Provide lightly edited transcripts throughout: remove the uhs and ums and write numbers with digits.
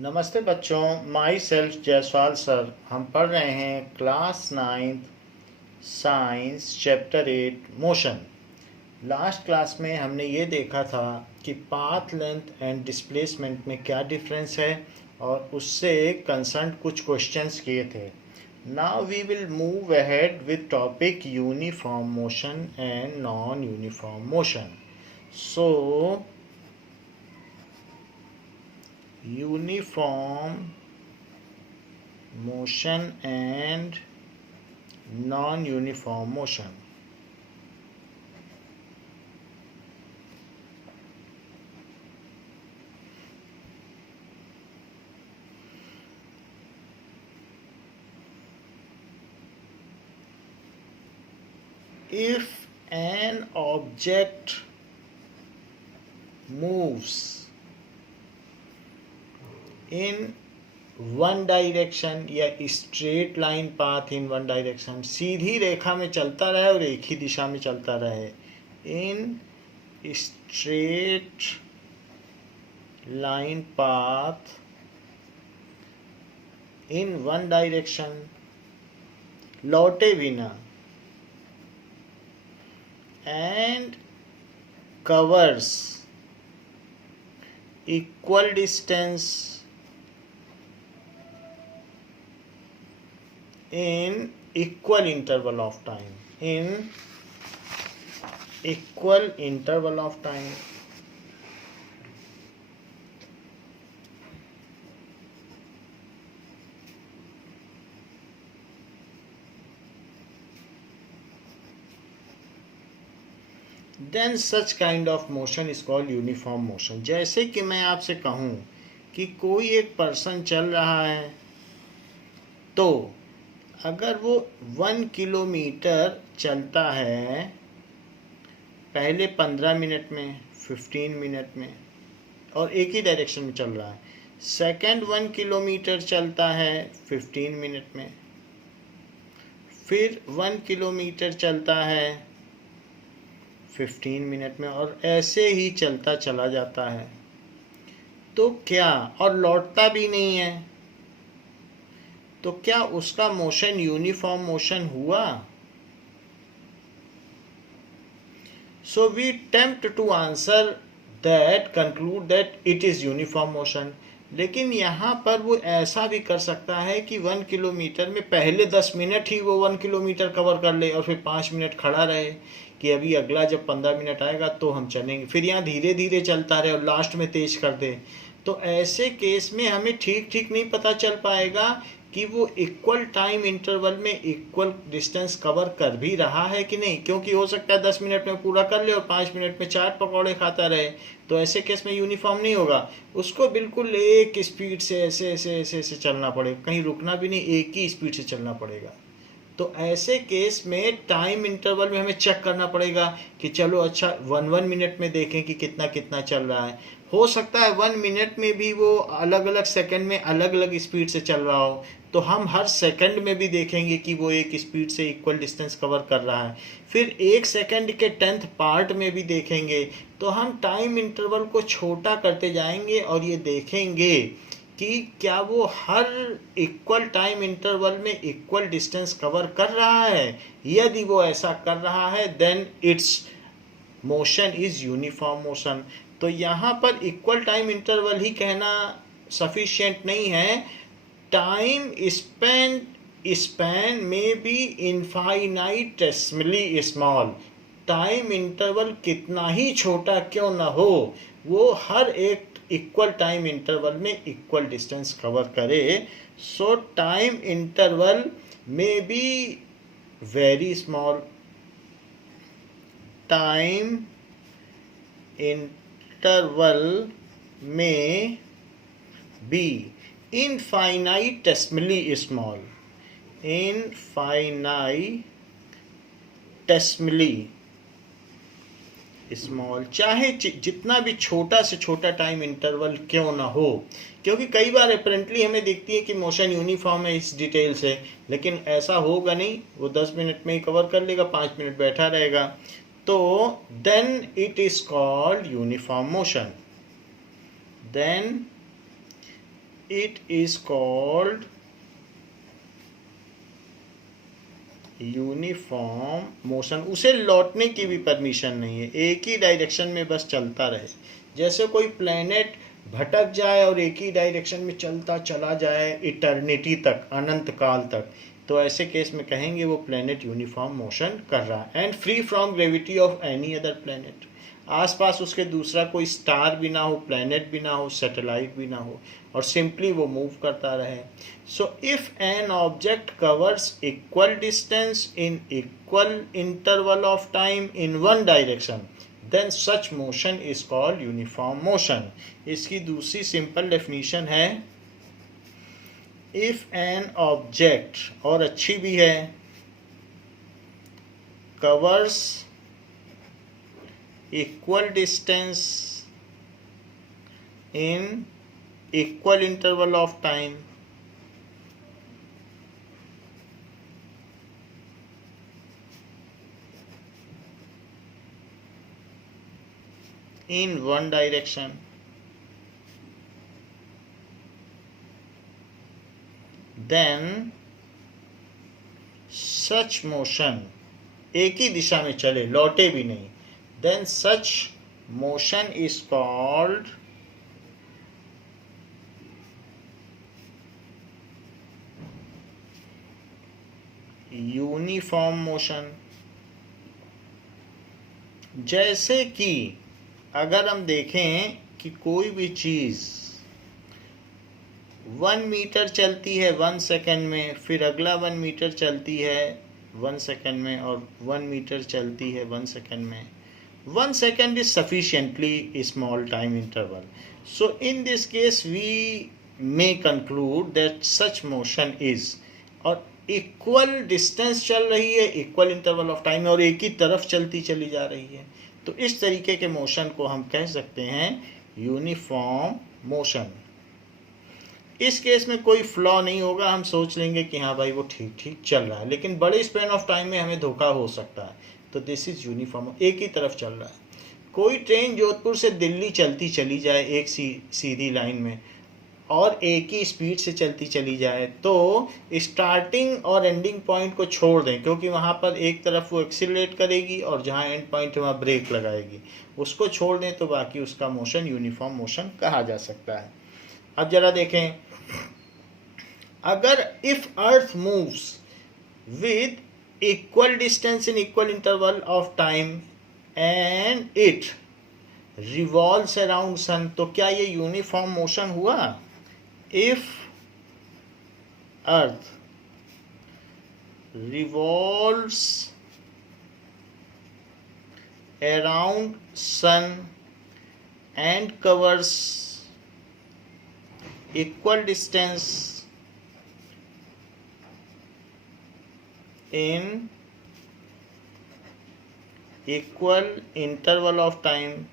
नमस्ते बच्चों, my self Jaiswal sir. हम पढ़ रहे हैं class 9th science chapter 8 motion. Last class में हमने ये देखा था कि पाथ लेंथ एंड डिस्प्लेसमेंट में क्या डिफरेंस है और उससे कंसर्न कुछ क्वेश्चंस किए थे। Now we will move ahead with topic uniform motion and non uniform motion. So uniform motion and non-uniform motion. If an object moves in one direction या straight line path in one direction, सीधी रेखा में चलता रहे और एक ही दिशा में चलता रहे, in straight line path in one direction, लौटे बिना, and covers equal distance in equal interval of time, then such kind of motion is called uniform motion। जैसे कि मैं आपसे कहूं कि कोई एक पर्सन चल रहा है, तो अगर वो 1 किलोमीटर चलता है पहले 15 मिनट में, 15 मिनट में, और एक ही डायरेक्शन में चल रहा है, सेकंड 1 किलोमीटर चलता है 15 मिनट में, फिर 1 किलोमीटर चलता है 15 मिनट में, और ऐसे ही चलता चला जाता है, तो क्या, और लौटता भी नहीं है, तो क्या उसका मोशन यूनिफॉर्म मोशन हुआ? So we tempt to answer that, conclude that it is uniform motion. लेकिन यहाँ पर वो ऐसा भी कर सकता है कि 1 किलोमीटर में पहले 10 मिनट ही वो 1 किलोमीटर कवर कर ले और फिर 5 मिनट खड़ा रहे कि अभी अगला जब 15 मिनट आएगा तो हम चलेंगे, फिर यहाँ धीरे धीरे चलता रहे और लास्ट में तेज कर दे। तो ऐसे केस में हमें ठीक नहीं पता चल पाएगा कि वो इक्वल टाइम इंटरवल में इक्वल डिस्टेंस कवर कर भी रहा है कि नहीं, क्योंकि हो सकता है 10 मिनट में पूरा कर ले और 5 मिनट में चाट पकौड़े खाता रहे, तो ऐसे केस में यूनिफॉर्म नहीं होगा। उसको बिल्कुल एक स्पीड से ऐसे चलना पड़ेगा, कहीं रुकना भी नहीं, एक ही स्पीड से चलना पड़ेगा। तो ऐसे केस में टाइम इंटरवल में हमें चेक करना पड़ेगा कि चलो अच्छा 1 मिनट में देखें कि कितना चल रहा है। हो सकता है 1 मिनट में भी वो अलग अलग सेकंड में अलग अलग स्पीड से चल रहा हो, तो हम हर सेकंड में भी देखेंगे कि वो एक स्पीड से इक्वल डिस्टेंस कवर कर रहा है। फिर 1 सेकंड के 10th पार्ट में भी देखेंगे, तो हम टाइम इंटरवल को छोटा करते जाएंगे और ये देखेंगे कि क्या वो हर इक्वल टाइम इंटरवल में इक्वल डिस्टेंस कवर कर रहा है। यदि वो ऐसा कर रहा है, then its motion is uniform motion. तो यहाँ पर इक्वल टाइम इंटरवल ही कहना सफिशिएंट नहीं है, टाइम स्पैन में बी इनफाइनाइटेसिमली स्मॉल। टाइम इंटरवल कितना ही छोटा क्यों ना हो, वो हर एक इक्वल टाइम इंटरवल में इक्वल डिस्टेंस कवर करे। सो टाइम इंटरवल में be very small, time interval में बी इनफाइनाइटेसिमली स्मॉल, चाहे जितना भी छोटा से छोटा टाइम इंटरवल क्यों ना हो, क्योंकि कई बार अपेरेंटली हमें दिखती है कि मोशन यूनिफॉर्म है इस डिटेल से, लेकिन ऐसा होगा नहीं। वो 10 मिनट में ही कवर कर लेगा, 5 मिनट बैठा रहेगा, तो then it is called uniform motion. Then it is called uniform motion. उसे लौटने की भी परमिशन नहीं है, एक ही डायरेक्शन में बस चलता रहे। जैसे कोई प्लेनेट भटक जाए और एक ही डायरेक्शन में चलता चला जाए इटर्निटी तक, अनंत काल तक, तो ऐसे केस में कहेंगे वो प्लेनेट यूनिफॉर्म मोशन कर रहा है। And free from gravity of any other planet, आसपास उसके दूसरा कोई स्टार भी ना हो, प्लेनेट भी ना हो, सैटेलाइट भी ना हो, और सिंपली वो मूव करता रहे। So if an object covers equal distance in equal interval of time in one direction, then such motion is called uniform motion. इसकी दूसरी सिंपल डेफिनेशन है, इफ एन ऑब्जेक्ट, और अच्छी भी है, covers equal distance in equal interval of time in one direction, then such motion, एक ही दिशा में चले, लौटे भी नहीं, then such motion is called uniform motion. जैसे कि अगर हम देखें कि कोई भी चीज 1 मीटर चलती है 1 सेकंड में, फिर अगला 1 मीटर चलती है 1 सेकंड में, और 1 मीटर चलती है 1 सेकंड में, 1 second is sufficiently small time interval. So in this case we may conclude that such motion is, और इक्वल डिस्टेंस चल रही है, इक्वल इंटरवल ऑफ टाइम, और एक ही तरफ चलती चली जा रही है, तो इस तरीके के मोशन को हम कह सकते हैं यूनिफॉर्म मोशन। इस केस में कोई फ्लॉ नहीं होगा, हम सोच लेंगे कि हाँ भाई वो ठीक ठीक चल रहा है, लेकिन बड़े स्पेन ऑफ टाइम में हमें धोखा हो सकता है, तो दिस इज यूनिफॉर्म, एक ही तरफ चल रहा है। कोई ट्रेन जोधपुर से दिल्ली चलती चली जाए एक सीधी लाइन में, और एक ही स्पीड से चलती चली जाए, तो स्टार्टिंग और एंडिंग पॉइंट को छोड़ दें, क्योंकि वहाँ पर एक तरफ वो एक्सीलरेट करेगी और जहाँ एंड पॉइंट है वहाँ ब्रेक लगाएगी, उसको छोड़ दें तो बाकी उसका मोशन यूनिफॉर्म मोशन कहा जा सकता है। अब जरा देखें, अगर if earth moves with equal distance in equal interval of time and it revolves around sun, तो क्या ये यूनिफॉर्म मोशन हुआ? If earth revolves around sun and covers equal distance in equal interval of time,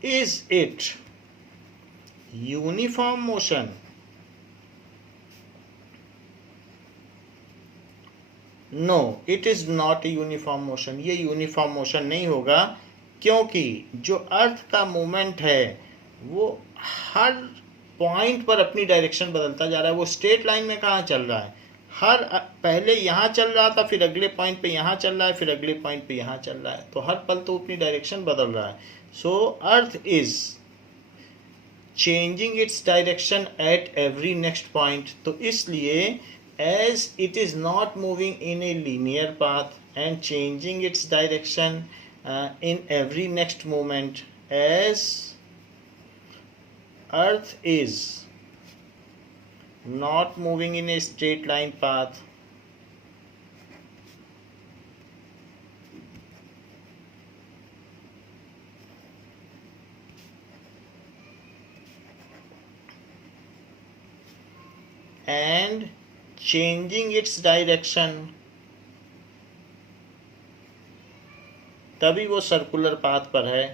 is it uniform motion? No, it is not a uniform motion. ये uniform motion नहीं होगा, क्योंकि जो अर्थ का मूवमेंट है वो हर पॉइंट पर अपनी डायरेक्शन बदलता जा रहा है। वो स्ट्रेट लाइन में कहाँ चल रहा है, हर पहले यहाँ चल रहा था, फिर अगले पॉइंट पे यहाँ चल रहा है, फिर अगले पॉइंट पे यहाँ चल रहा है, तो हर पल तो अपनी डायरेक्शन बदल रहा है। So earth is changing its direction at every next point, तो इसलिए as it is not moving in a linear path and changing its direction in every next moment, as earth is not moving in a straight line path, and changing its direction, तभी वो circular path पर है,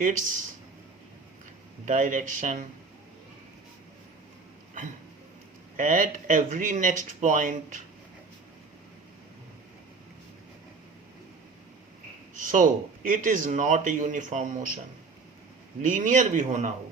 it's direction at every next point, so it is not a uniform motion. Linear भी होना होगा।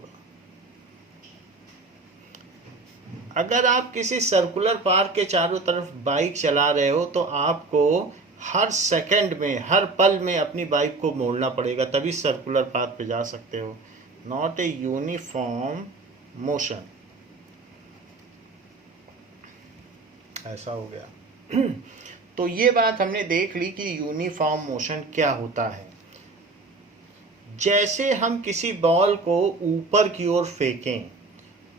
अगर आप किसी सर्कुलर पार्क के चारों तरफ बाइक चला रहे हो तो आपको हर सेकंड में, हर पल में अपनी बाइक को मोड़ना पड़ेगा, तभी सर्कुलर पाथ पे जा सकते हो। नॉट ए यूनिफॉर्म मोशन, ऐसा हो गया। तो ये बात हमने देख ली कि यूनिफॉर्म मोशन क्या होता है। जैसे हम किसी बॉल को ऊपर की ओर फेंकें,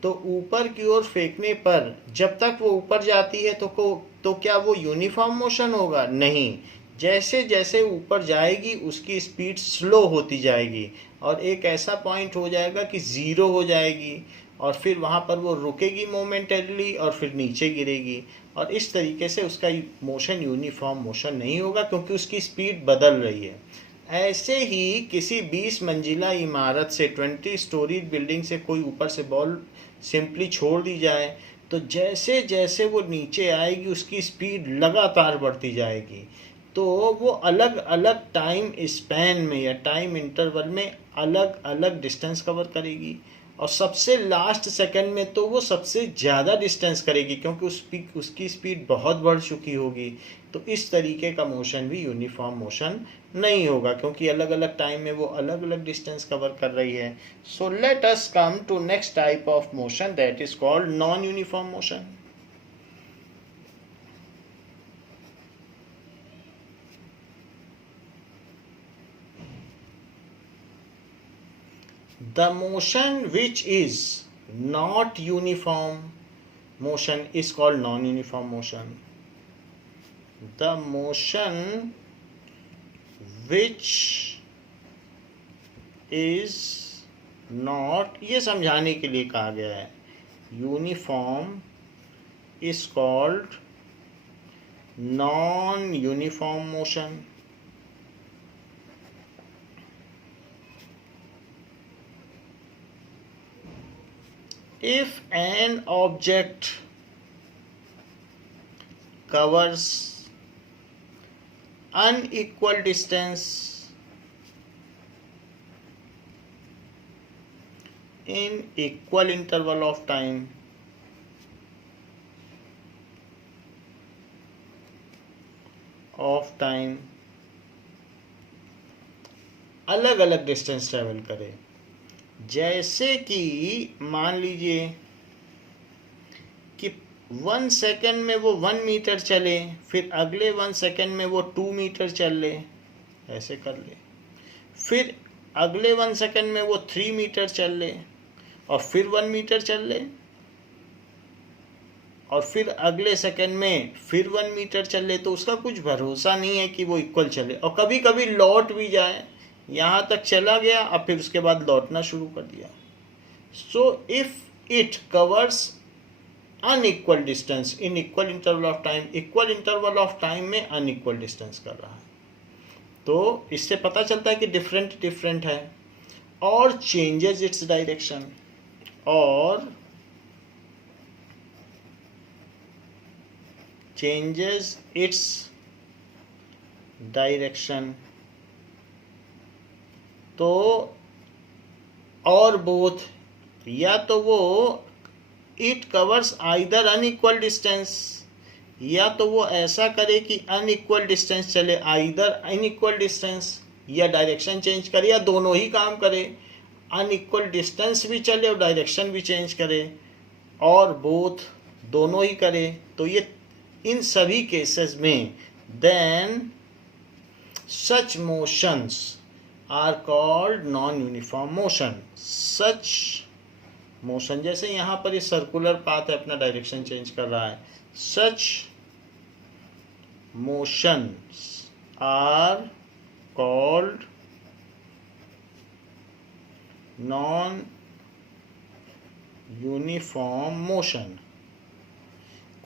तो ऊपर की ओर फेंकने पर जब तक वो ऊपर जाती है तो क्या वो यूनिफॉर्म मोशन होगा? नहीं। जैसे जैसे ऊपर जाएगी उसकी स्पीड स्लो होती जाएगी और एक ऐसा पॉइंट हो जाएगा कि ज़ीरो हो जाएगी और फिर वहाँ पर वो रुकेगी मोमेंटरीली और फिर नीचे गिरेगी, और इस तरीके से उसका मोशन यूनिफॉर्म मोशन नहीं होगा क्योंकि उसकी स्पीड बदल रही है। ऐसे ही किसी 20 मंजिला इमारत से, 20 स्टोरी बिल्डिंग से कोई ऊपर से बॉल सिंपली छोड़ दी जाए तो जैसे जैसे वो नीचे आएगी उसकी स्पीड लगातार बढ़ती जाएगी। तो वो अलग अलग टाइम स्पैन में या टाइम इंटरवल में अलग अलग डिस्टेंस कवर करेगी और सबसे लास्ट सेकंड में तो वो सबसे ज़्यादा डिस्टेंस करेगी क्योंकि उसकी स्पीड बहुत बढ़ चुकी होगी। तो इस तरीके का मोशन भी यूनिफॉर्म मोशन नहीं होगा क्योंकि अलग अलग टाइम में वो अलग अलग डिस्टेंस कवर कर रही है। So let us come to next type of motion, that is called non uniform motion. The motion which is not uniform motion is called non-uniform motion. The motion which is not, ये समझाने के लिए कहा गया है, uniform is called non-uniform motion. If an object covers unequal distance in equal interval of time, अलग अलग distance travel करे, जैसे कि मान लीजिए कि 1 सेकेंड में वो 1 मीटर चले, फिर अगले 1 सेकेंड में वो 2 मीटर चल ले, ऐसे कर ले, फिर अगले 1 सेकेंड में वो 3 मीटर चल ले और फिर 1 मीटर चल ले और फिर अगले सेकेंड में फिर 1 मीटर चल ले। तो उसका कुछ भरोसा नहीं है कि वो इक्वल चले और कभी कभी लौट भी जाए, यहाँ तक चला गया और फिर उसके बाद लौटना शुरू कर दिया। So if it covers unequal distance in equal interval of time, equal interval of time में अनइक्वल डिस्टेंस कर रहा है, तो इससे पता चलता है कि डिफरेंट है। और चेंजेस इट्स डायरेक्शन, और चेंजेस इट्स डायरेक्शन, तो और बोथ, या तो वो it covers either unequal distance, या तो वो ऐसा करे कि अनइक्वल डिस्टेंस चले, आइदर अनइक्वल डिस्टेंस या डायरेक्शन चेंज करे, या दोनों ही काम करे, अनइक्वल डिस्टेंस भी चले और डायरेक्शन भी चेंज करे, और बोथ दोनों ही करे। तो ये इन सभी केसेस में then such motions are called non uniform motion. Such motion, जैसे यहाँ पर ये सर्कुलर पाथ है, अपना डायरेक्शन चेंज कर रहा है, such motions are called non uniform motion.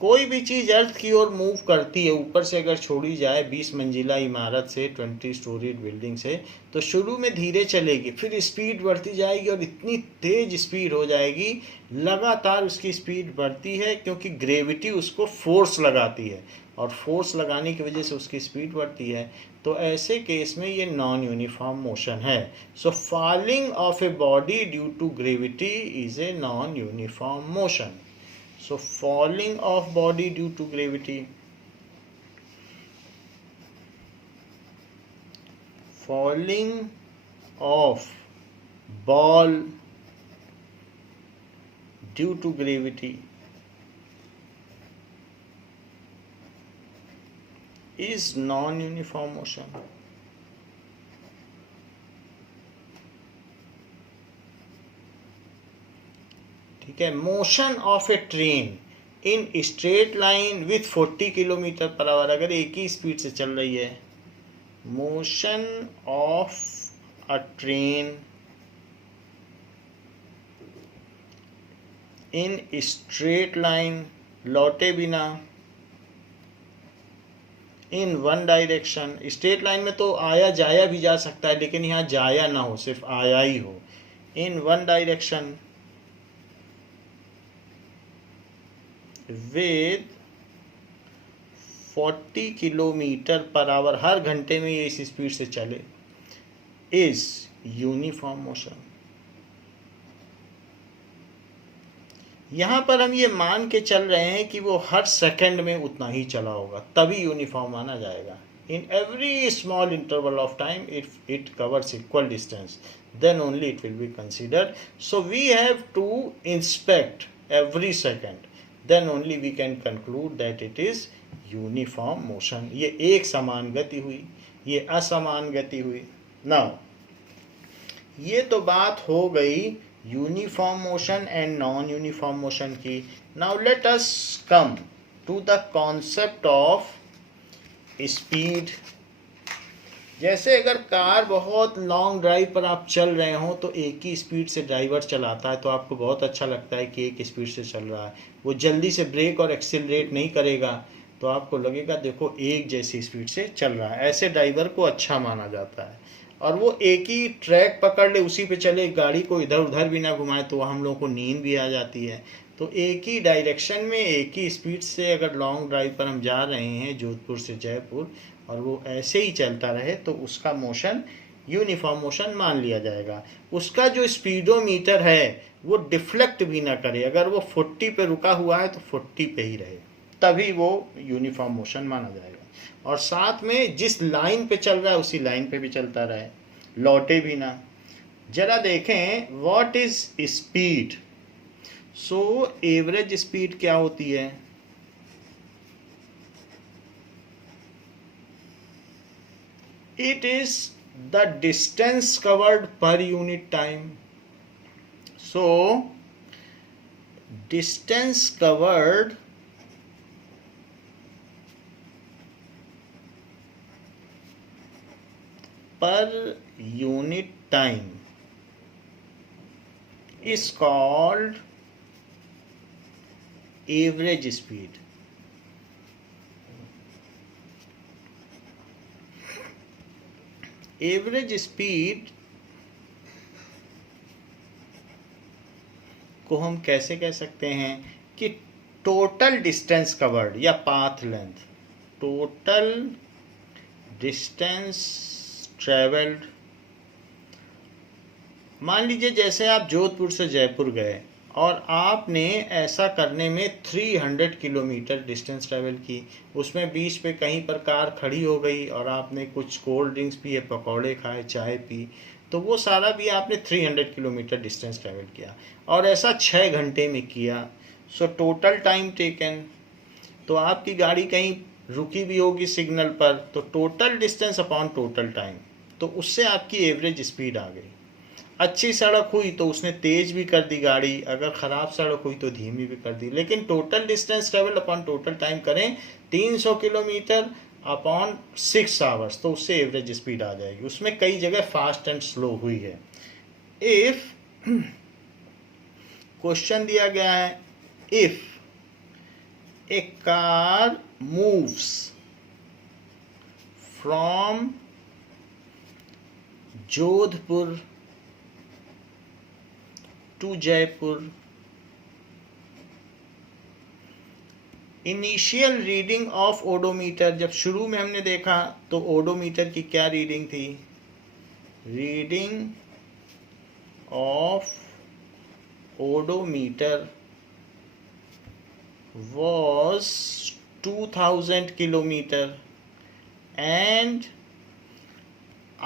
कोई भी चीज़ अर्थ की ओर मूव करती है, ऊपर से अगर छोड़ी जाए 20 मंजिला इमारत से, 20 स्टोरी बिल्डिंग से, तो शुरू में धीरे चलेगी, फिर स्पीड बढ़ती जाएगी और इतनी तेज स्पीड हो जाएगी, लगातार उसकी स्पीड बढ़ती है क्योंकि ग्रेविटी उसको फोर्स लगाती है। और फोर्स लगाने की वजह से उसकी स्पीड बढ़ती है, तो ऐसे केस में ये नॉन यूनिफॉर्म मोशन है। So falling of a body due to gravity is a non uniform motion. So falling of body due to gravity, falling of ball due to gravity is non-uniform motion. ठीक है। Motion of A train in straight line with 40 kilometre per our, अगर एक ही speed से चल रही है, motion of a train in straight line, लौटे बिना, इन वन डायरेक्शन। स्ट्रेट लाइन में तो आया जाया भी जा सकता है, लेकिन यहाँ जाया ना हो, सिर्फ आया ही हो। In one direction with 40 kilometre per hour, हर घंटे में ये इस स्पीड से चले, इज यूनिफॉर्म मोशन। यहां पर हम ये मान के चल रहे हैं कि वो हर सेकंड में उतना ही चला होगा, तभी यूनिफॉर्म माना जाएगा। In every small interval of time if it covers equal distance, then only it will be considered. So we have to inspect every second, then only we can conclude that it is uniform motion. ये एक समान गति हुई, ये असमान गति हुई। Now ये तो बात हो गई uniform motion and non uniform motion की। Now let us come to the concept of speed. जैसे अगर कार बहुत लॉन्ग ड्राइव पर आप चल रहे हो तो एक ही स्पीड से ड्राइवर चलाता है तो आपको बहुत अच्छा लगता है कि एक स्पीड से चल रहा है, वो जल्दी से ब्रेक और एक्सीलरेट नहीं करेगा तो आपको लगेगा देखो एक जैसी स्पीड से चल रहा है, ऐसे ड्राइवर को अच्छा माना जाता है। और वो एक ही ट्रैक पकड़ ले, उसी पे चले, गाड़ी को इधर उधर भी ना घुमाए तो हम लोगों को नींद भी आ जाती है। तो एक ही डायरेक्शन में एक ही स्पीड से अगर लॉन्ग ड्राइव पर हम जा रहे हैं जोधपुर से जयपुर और वो ऐसे ही चलता रहे तो उसका मोशन यूनिफॉर्म मोशन मान लिया जाएगा। उसका जो स्पीडोमीटर है वो डिफ्लेक्ट भी ना करे, अगर वो 40 पे रुका हुआ है तो 40 पे ही रहे, तभी वो यूनिफॉर्म मोशन माना जाएगा। और साथ में जिस लाइन पे चल रहा है उसी लाइन पे भी चलता रहे, लौटे भी ना। जरा देखें what is speed. So average speed क्या होती है? It is the distance covered per unit time. So distance covered per unit time is called average speed. Average speed को हम कैसे कह सकते हैं कि टोटल डिस्टेंस कवर्ड या path length, total distance travelled. मान लीजिए जैसे आप जोधपुर से जयपुर गए और आपने ऐसा करने में 300 किलोमीटर डिस्टेंस ट्रैवल की, उसमें बीच पे कहीं पर कार खड़ी हो गई और आपने कुछ कोल्ड ड्रिंक्स पिए, पकौड़े खाए, चाय पी, तो वो सारा भी आपने 300 किलोमीटर डिस्टेंस ट्रैवल किया और ऐसा 6 घंटे में किया। सो टोटल टाइम टेकन, तो आपकी गाड़ी कहीं रुकी भी होगी सिग्नल पर, तो total distance upon total time, तो उससे आपकी एवरेज स्पीड आ गई। अच्छी सड़क हुई तो उसने तेज भी कर दी गाड़ी, अगर ख़राब सड़क हुई तो धीमी भी कर दी, लेकिन total distance travel upon total time करें 300 किलोमीटर अपॉन 6 आवर्स, तो उससे एवरेज स्पीड आ जाएगी। उसमें कई जगह फास्ट एंड स्लो हुई है। इफ क्वेश्चन दिया गया है, if A car moves from Jodhpur to Jaipur initial reading of odometer, जब शुरू में हमने देखा तो ओडोमीटर की क्या रीडिंग थी? Reading of odometer was 2000 kilometer, and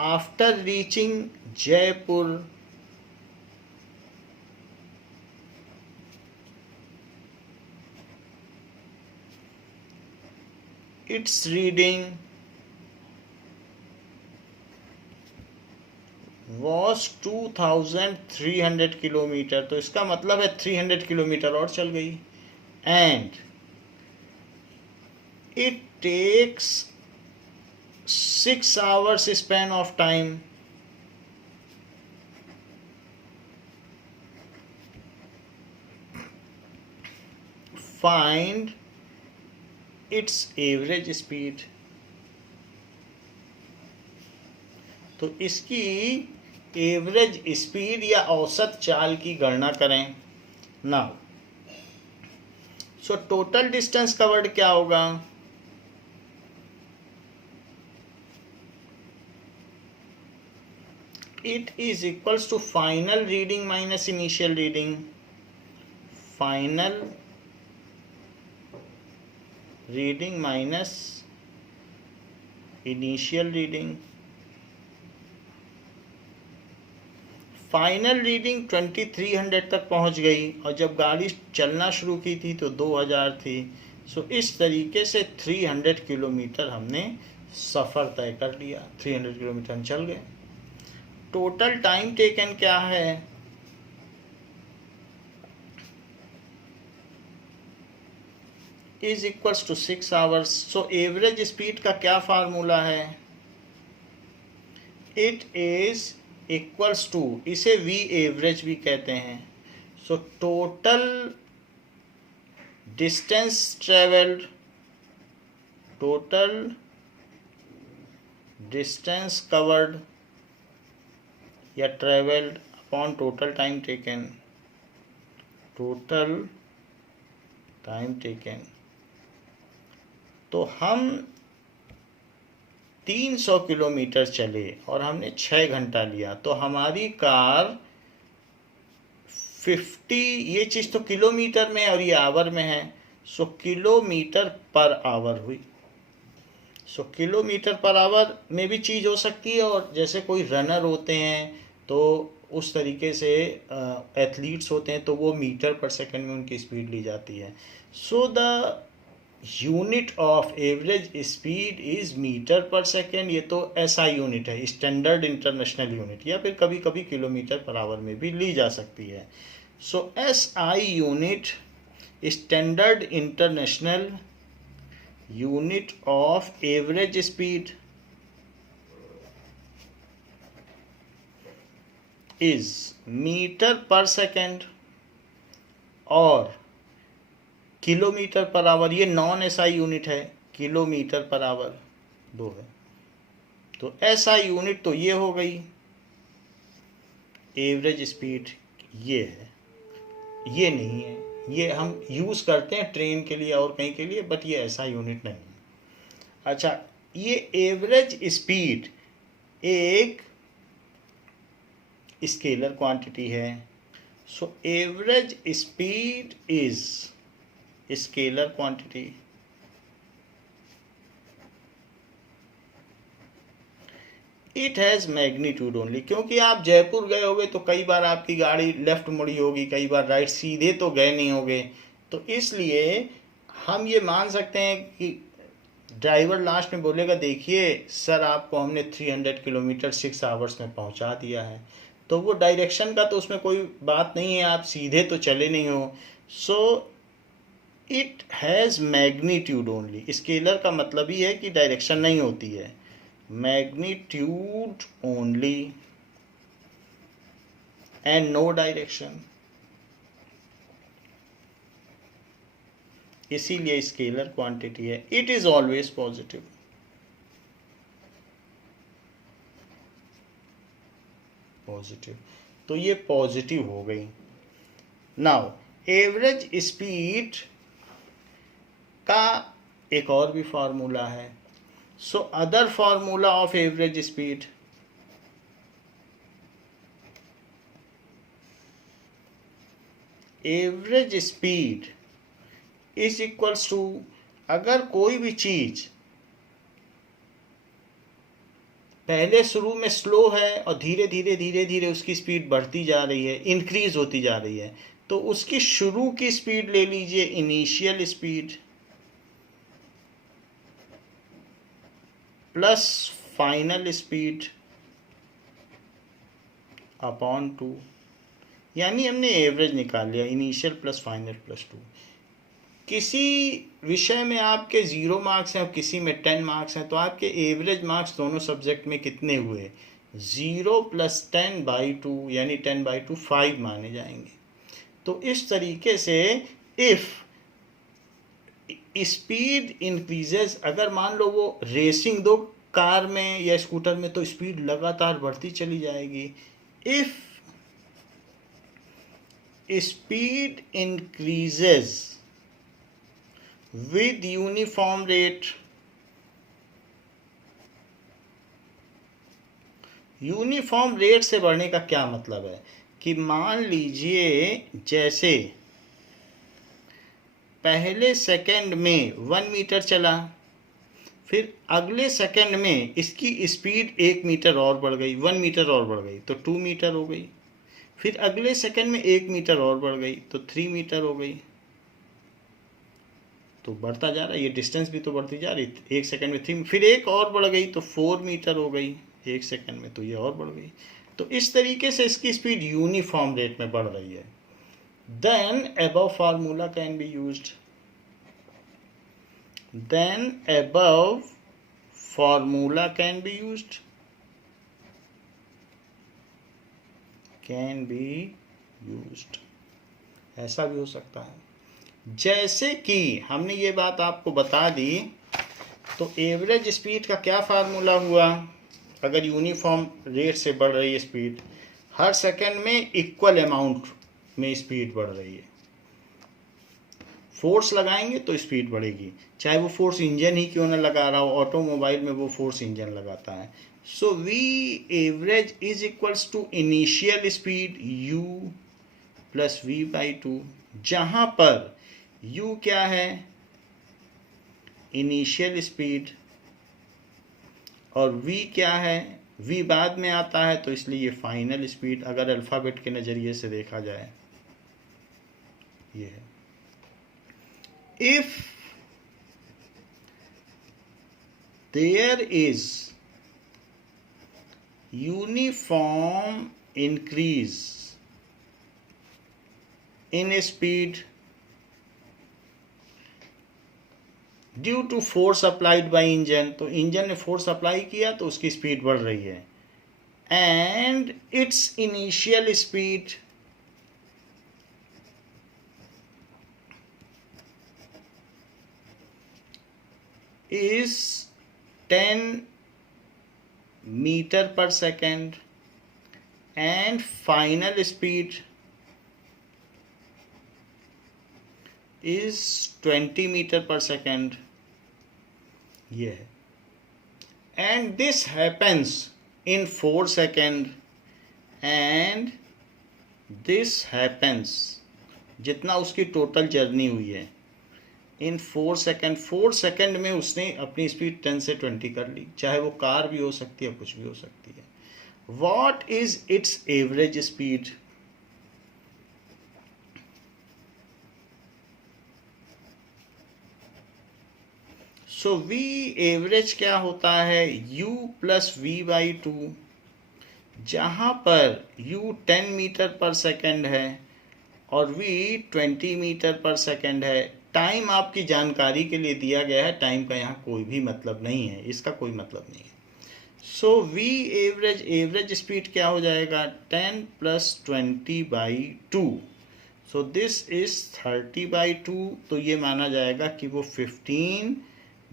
after reaching Jaipur its reading was 2300 kilometre. तो इसका मतलब है 300 किलोमीटर और चल गई। And it takes 6 hours span of time find its average speed। तो इसकी एवरेज स्पीड या औसत चाल की गणना करें। Now so total distance covered क्या होगा? It is equals to final reading minus initial reading. Final reading minus initial reading. Final reading 2300 तक पहुंच गई और जब गाड़ी चलना शुरू की थी तो 2000 थी। सो इस तरीके से 300 किलोमीटर हमने सफ़र तय कर लिया। 300 किलोमीटर हम चल गए। टोटल टाइम टेकन क्या है? Is equals to 6 hours. So average speed का क्या फार्मूला है? इट इज इक्वल्स टू, इसे वी एवरेज भी कहते हैं। So total distance travelled, total distance covered या travelled upon total time taken. Total time taken. तो हम 300 किलोमीटर चले और हमने 6 घंटा लिया, तो हमारी कार 50, ये चीज़ तो किलोमीटर में और ये आवर में है, सो किलोमीटर पर आवर हुई। सो किलोमीटर पर आवर में भी चीज़ हो सकती है, और जैसे कोई रनर होते हैं तो उस तरीके से एथलीट्स होते हैं तो वो मीटर पर सेकंड में उनकी स्पीड ली जाती है। So the unit of average speed is metre per second. ये तो एसआई यूनिट है, स्टैंडर्ड इंटरनेशनल यूनिट, या फिर कभी कभी किलोमीटर पर आवर में भी ली जा सकती है। So SI unit, standard international unit of average speed, is metre per second और किलोमीटर पर आवर, ये नॉन एसआई यूनिट है, किलोमीटर पर आवर 2 है। तो एसआई यूनिट तो ये हो गई, एवरेज स्पीड ये है, ये नहीं है। ये हम यूज़ करते हैं ट्रेन के लिए और कहीं के लिए, बट ये ऐसा यूनिट नहीं है। अच्छा, ये एवरेज स्पीड एक स्केलर क्वांटिटी है। सो average speed is scalar quantity. It has magnitude only, क्योंकि आप जयपुर गए होगे तो कई बार आपकी गाड़ी लेफ्ट मुड़ी होगी, कई बार राइट, सीधे तो गए नहीं होगे, तो इसलिए हम ये मान सकते हैं कि ड्राइवर लास्ट में बोलेगा देखिए सर आपको हमने 300 किलोमीटर 6 आवर्स में पहुंचा दिया है। तो वो डायरेक्शन का तो उसमें कोई बात नहीं है, आप सीधे तो चले नहीं हो। So it has magnitude only. Scalar का मतलब ही है कि डायरेक्शन नहीं होती है, magnitude only and no direction, इसीलिए स्केलर क्वांटिटी है। It is always positive. Positive, तो ये पॉजिटिव हो गई। नाउ एवरेज स्पीड का एक और भी फार्मूला है. So other formula of average speed, average speed is equals to, अगर कोई भी चीज पहले शुरू में स्लो है और धीरे धीरे धीरे धीरे उसकी स्पीड बढ़ती जा रही है, इंक्रीज होती जा रही है, तो उसकी शुरू की स्पीड ले लीजिए initial speed plus final speed upon 2, यानी हमने एवरेज निकाल लिया, इनिशियल प्लस फाइनल प्लस 2. किसी विषय में आपके 0 मार्क्स हैं और किसी में 10 मार्क्स हैं, तो आपके एवरेज मार्क्स दोनों सब्जेक्ट में कितने हुए? 0 + 10/2, यानी 10/2 5 माने जाएंगे. तो इस तरीके से इफ स्पीड इंक्रीजेस, अगर मान लो वो रेसिंग दो कार में या स्कूटर में, तो स्पीड लगातार बढ़ती चली जाएगी. If speed increases with uniform rate, uniform rate से बढ़ने का क्या मतलब है कि मान लीजिए जैसे पहले सेकंड में 1 मीटर चला, फिर अगले सेकंड में इसकी स्पीड 1 मीटर और बढ़ गई, 1 मीटर और बढ़ गई तो 2 मीटर हो गई, फिर अगले सेकंड में 1 मीटर और बढ़ गई तो 3 मीटर हो गई. तो बढ़ता जा रहा है, ये डिस्टेंस भी तो बढ़ती जा रही. 1 सेकंड में 3, फिर एक और बढ़ गई तो 4 मीटर हो गई 1 सेकंड में, तो ये और बढ़ गई. तो इस तरीके से इसकी स्पीड यूनिफॉर्म रेट में बढ़ रही है. Then above formula can be used, then above formula can be used, can be used, ऐसा भी हो सकता है. जैसे कि हमने ये बात आपको बता दी, तो एवरेज स्पीड का क्या फार्मूला हुआ? अगर यूनिफॉर्म रेट से बढ़ रही है स्पीड, हर सेकंड में इक्वल अमाउंट में स्पीड बढ़ रही है, फोर्स लगाएंगे तो स्पीड बढ़ेगी, चाहे वो फोर्स इंजन ही क्यों ना लगा रहा हो. ऑटोमोबाइल में वो फोर्स इंजन लगाता है. So v average is equals to initial speed u plus v/2, जहां पर u क्या है? इनिशियल स्पीड, और v क्या है? v बाद में आता है, तो इसलिए ये फाइनल स्पीड, अगर अल्फ़ाबेट के नज़रिए से देखा जाए ये है. If there is uniform increase in speed due to force applied by engine, तो इंजन ने फोर्स अप्लाई किया तो उसकी स्पीड बढ़ रही है, and its initial speed is 10 meter per second and final speed is 20 meter per second. ये है. And this happens in 4 seconds and this happens, जितना उसकी टोटल जर्नी हुई है, इन 4 सेकेंड. 4 सेकेंड में उसने अपनी स्पीड 10 से 20 कर ली, चाहे वो कार भी हो सकती है, कुछ भी हो सकती है. What is it's average speed? So v average क्या होता है? u प्लस v/2, जहां पर u 10 मीटर पर सेकेंड है और v 20 मीटर पर सेकेंड है. टाइम आपकी जानकारी के लिए दिया गया है, टाइम का यहाँ कोई भी मतलब नहीं है, इसका कोई मतलब नहीं है. सो v एवरेज, एवरेज स्पीड क्या हो जाएगा? 10 + 20/2, सो दिस इज 30/2. तो ये माना जाएगा कि वो 15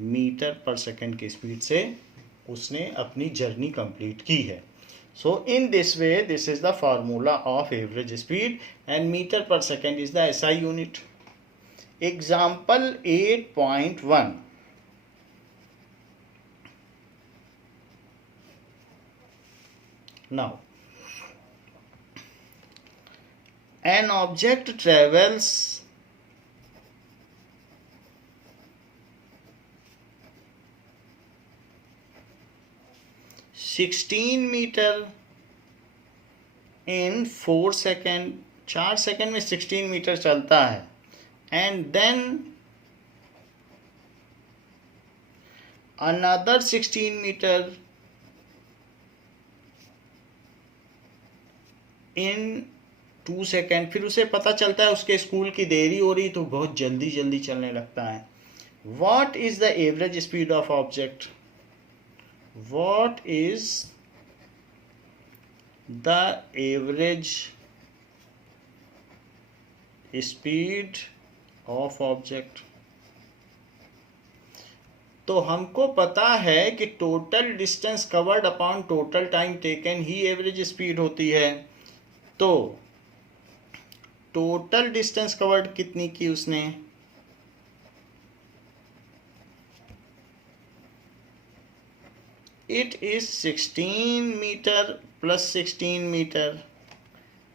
मीटर पर सेकेंड की स्पीड से उसने अपनी जर्नी कंप्लीट की है. So in this way, this is the formula of average speed and meter per second is the SI unit. Example 8.1. Now, an object travels 16 meter in 4 second, 4 second में 16 metre चलता है, and then another 16 metre in 2 second. फिर उसे पता चलता है उसके school की देरी हो रही, तो बहुत जल्दी जल्दी चलने लगता है. What is the average speed of object? What is the average speed of object? तो हमको पता है कि total distance covered upon total time taken ही एवरेज स्पीड होती है. तो टोटल डिस्टेंस कवर्ड कितनी की उसने? It is 16 meter plus 16 meter,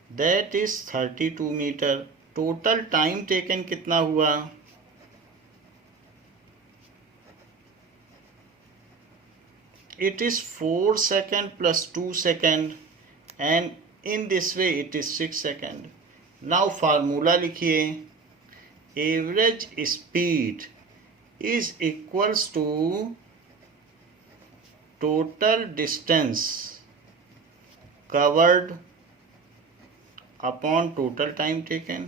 that is 32 meter. Total time taken कितना हुआ? It is 4 second plus 2 second, and in this way it is 6 second. Now formula लिखिए. Average speed is equals to total distance covered upon total time taken.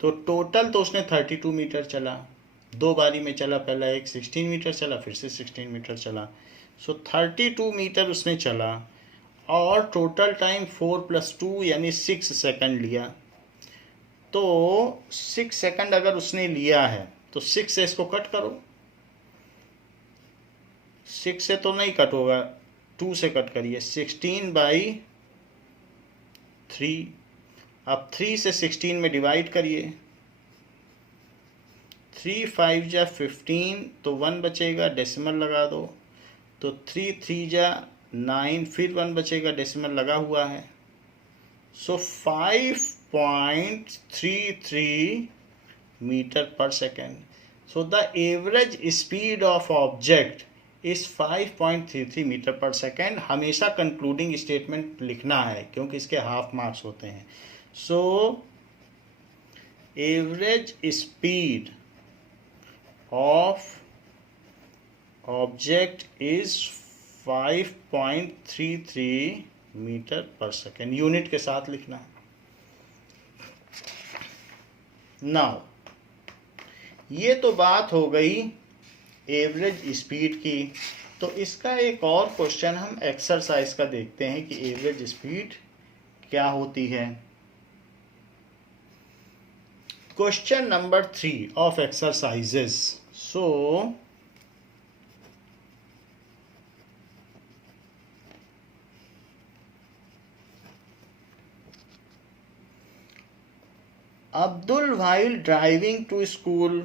तो total तो उसने 32 metre चला, 2 बारी में चला. पहला एक 16 मीटर चला, फिर से 16 मीटर चला. सो 32 मीटर उसने चला, और टोटल टाइम 4 + 2 यानी 6 सेकंड लिया. तो 6 सेकंड अगर उसने लिया है, तो 6 से इसको कट करो. 6 से तो नहीं कट होगा, 2 से कट करिए. 16/3. अब 3 से 16 में डिवाइड करिए. 3 5 जा 15, तो 1 बचेगा, डेसिमल लगा दो. तो 3 3 जा 9, फिर 1 बचेगा, डेसिमल लगा हुआ है. So 5.33 metre per second. So the average speed of object is 5.33 metre per second. हमेशा कंक्लूडिंग स्टेटमेंट लिखना है, क्योंकि इसके हाफ मार्क्स होते हैं. So average speed of object is 5.33 metre per second. Unit के साथ लिखना है. नाउ ये तो बात हो गई एवरेज स्पीड की. तो इसका एक और क्वेश्चन हम एक्सरसाइज का देखते हैं कि एवरेज स्पीड क्या होती है. Question number 3 of exercises. So Abdul, while driving to school,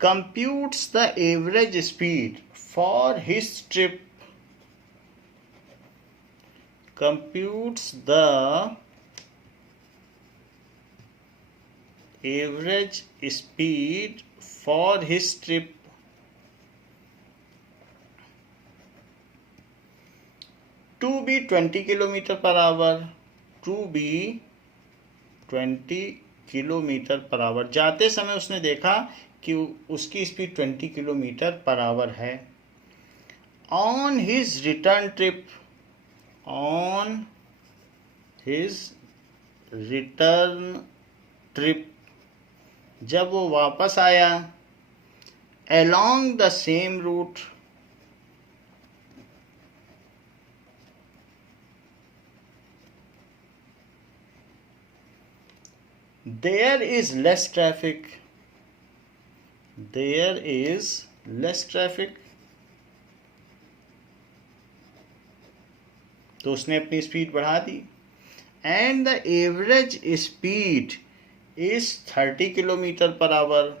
computes the average speed for his trip. Computes the average speed for his trip. To be 20 kilometre per hour. To be 20 kilometre per hour. जाते समय उसने देखा कि उसकी speed 20 kilometre per hour है. On his return trip. On his return trip, जब वो वापस आया, along the same route, there is less traffic, there is less traffic, तो उसने अपनी स्पीड बढ़ा दी। And the average speed is 30 kilometre per hour,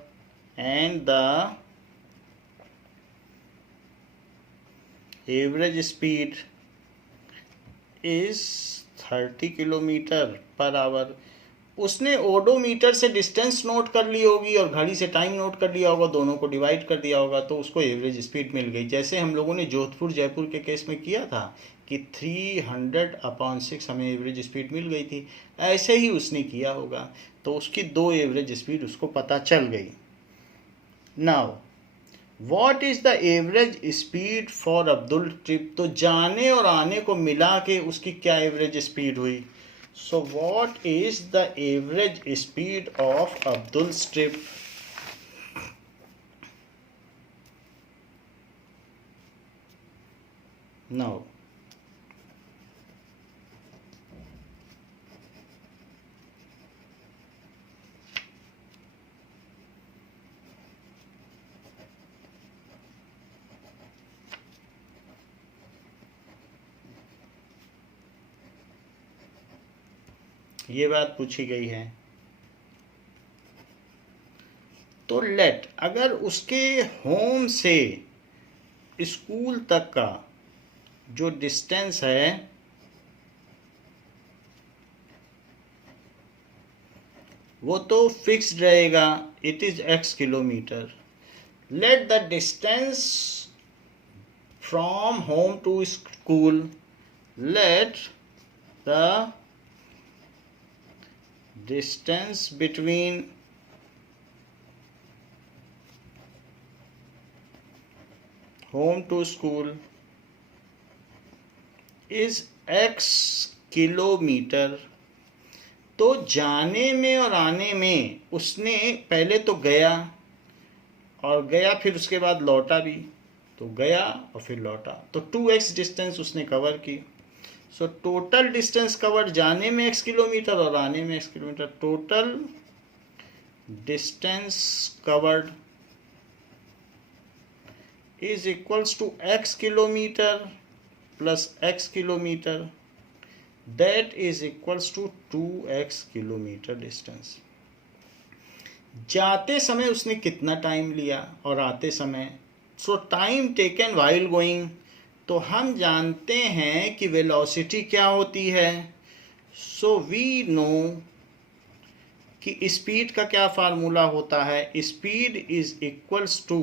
and the average speed is 30 kilometre per our. उसने ओडोमीटर से डिस्टेंस नोट कर ली होगी और घड़ी से टाइम नोट कर लिया होगा, दोनों को डिवाइड कर दिया होगा, तो उसको एवरेज स्पीड मिल गई। जैसे हम लोगों ने जोधपुर जयपुर के केस में किया था कि 300/6 हमें एवरेज स्पीड मिल गई थी, ऐसे ही उसने किया होगा, तो उसकी 2 एवरेज स्पीड उसको पता चल गई। Now what is the average speed for Abdul trip, तो जाने और आने को मिला के उसकी क्या एवरेज स्पीड हुई। So what is the average speed of Abdul trip. Now ये बात पूछी गई है। तो लेट, अगर उसके होम से स्कूल तक का जो डिस्टेंस है वो तो फिक्स्ड रहेगा, it is x kilometre. Let the distance from home to school, let the distance between home to school is x kilometre. तो जाने में और आने में उसने पहले तो गया और गया, फिर उसके बाद लौटा भी, तो गया और फिर लौटा, तो 2x डिस्टेंस उसने कवर की। सो टोटल डिस्टेंस कवर जाने में x किलोमीटर और आने में x kilometre, total distance covered is equals to x kilometre plus x kilometre, that is equals to 2x kilometre distance. जाते समय उसने कितना टाइम लिया और आते समय, so time taken while going, तो हम जानते हैं कि वेलोसिटी क्या होती है। सो वी नो कि स्पीड का क्या फार्मूला होता है, speed is equals to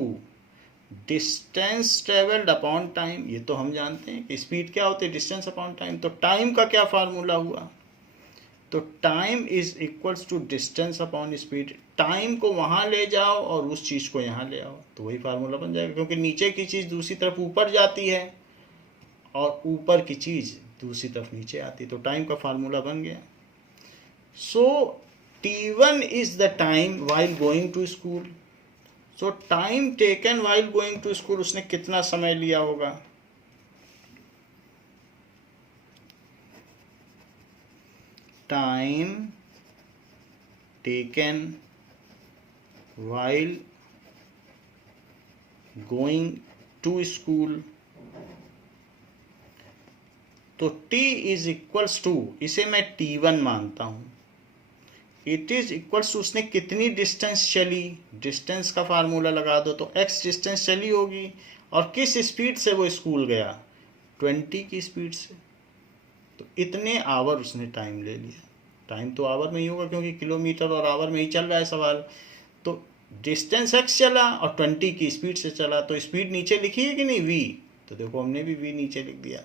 distance travelled upon time. ये तो हम जानते हैं कि स्पीड क्या होती है, डिस्टेंस अपॉन टाइम। तो टाइम का क्या फार्मूला हुआ, तो time is equals to distance upon speed. Time को वहां ले जाओ और उस चीज को यहाँ ले आओ, तो वही फार्मूला बन जाएगा, क्योंकि नीचे की चीज दूसरी तरफ ऊपर जाती है और ऊपर की चीज दूसरी तरफ नीचे आती, तो टाइम का फार्मूला बन गया। So t1 is the time while going to school. So time taken while going to school, उसने कितना समय लिया होगा, time taken while going to school, तो t इज इक्वल्स टू, इसे मैं t1 मानता हूं, इट इज इक्वल्स टू उसने कितनी डिस्टेंस चली, डिस्टेंस का फार्मूला लगा दो, तो x डिस्टेंस चली होगी और किस स्पीड से वो स्कूल गया, 20 की स्पीड से, तो इतने आवर उसने टाइम ले लिया। टाइम तो आवर में ही होगा क्योंकि किलोमीटर और आवर में ही चल रहा है सवाल। तो डिस्टेंस x चला और 20 की स्पीड से चला, तो स्पीड नीचे लिखी है कि नहीं v, तो देखो हमने भी v नीचे लिख दिया।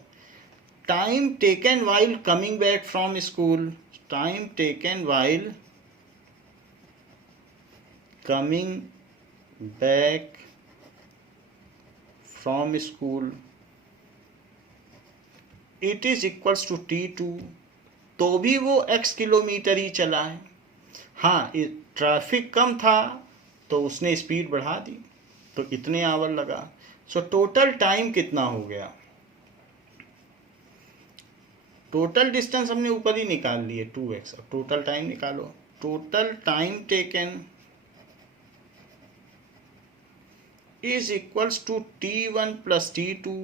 Time taken while coming back from school, time taken while coming back from school, it is equals to t2, तो भी वो x किलोमीटर ही चला है। हाँ, ट्रैफिक कम था तो उसने स्पीड बढ़ा दी, तो इतने आवर लगा। सो टोटल टाइम कितना हो गया, टोटल डिस्टेंस हमने ऊपर ही निकाल लिए 2x, और टोटल टाइम निकालो, total time taken is equals to t1 plus t2.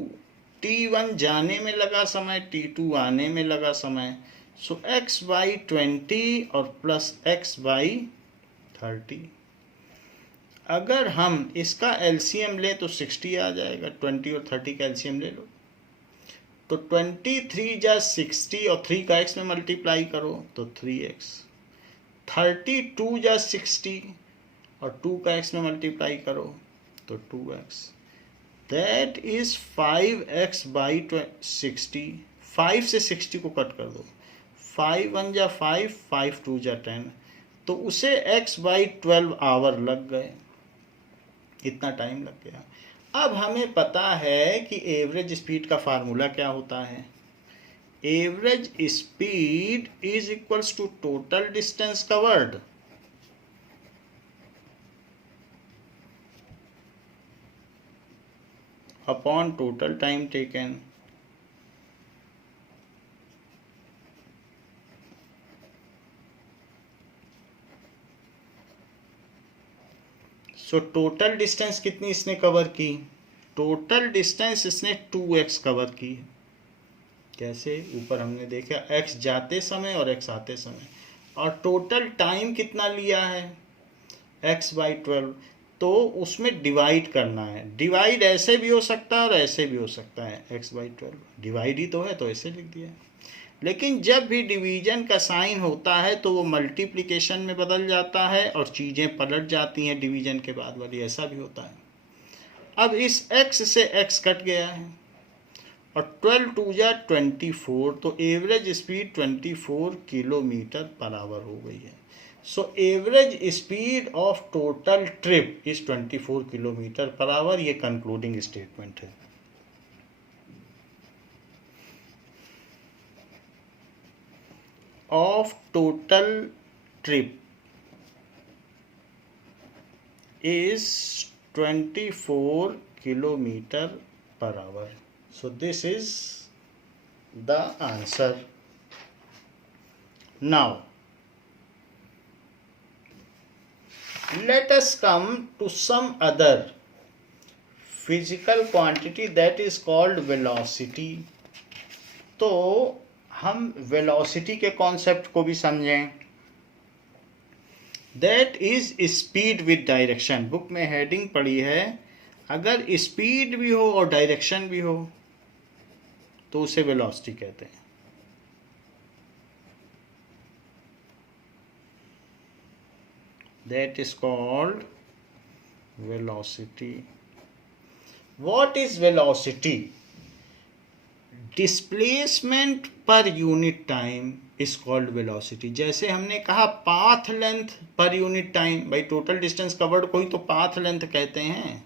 t1 जाने में लगा समय, t2 आने में लगा समय, सो x बाई 20 और प्लस x बाई 30। अगर हम इसका एलसीएम ले तो 60 आ जाएगा। 20 और 30 का एलसीएम ले लो तो 23 जा 60 और 3 का x में मल्टीप्लाई करो तो 3x। 32 जा 60 और 2 का x में मल्टीप्लाई करो तो 2x। That is 5x by 60। 5 से 60 को कट कर दो, 5 1 जा 5, 5 2 जा 10, तो उसे x बाई 12 आवर लग गए, इतना टाइम लग गया। अब हमें पता है कि एवरेज स्पीड का फार्मूला क्या होता है। Average speed is equals to total distance covered upon total time taken. So total distance कितनी इसने कवर की? टोटल डिस्टेंस इसने 2x कवर की। कैसे? ऊपर हमने देखा x जाते समय और x आते समय। और टोटल टाइम कितना लिया है? x by 12। तो उसमें डिवाइड करना है। डिवाइड ऐसे भी हो सकता है और ऐसे भी हो सकता है। x बाई 12 डिवाइड ही तो है, तो ऐसे लिख दिया। लेकिन जब भी डिवीजन का साइन होता है तो वो मल्टीप्लिकेशन में बदल जाता है और चीज़ें पलट जाती हैं डिवीजन के बाद वाली, ऐसा भी होता है। अब इस x से x कट गया है और 12 2 जा 24, तो average speed 24 kilometre per our हो गई है। सो average speed of total trip is 24 kilometre per hour. ये कंक्लूडिंग स्टेटमेंट है। Of total trip is 24 kilometer per hour. So this is the answer. Now let us come to some other physical quantity that is called velocity. तो हम velocity के concept को भी समझें। That is speed with direction. Book में heading पड़ी है, अगर स्पीड भी हो और डायरेक्शन भी हो तो उसे वेलोसिटी कहते हैं। That is called velocity. What is velocity? Displacement पर unit time is called velocity. जैसे हमने कहा पाथ लेंथ पर यूनिट टाइम, भाई टोटल डिस्टेंस कवर्ड को ही तो पाथ लेंथ कहते हैं।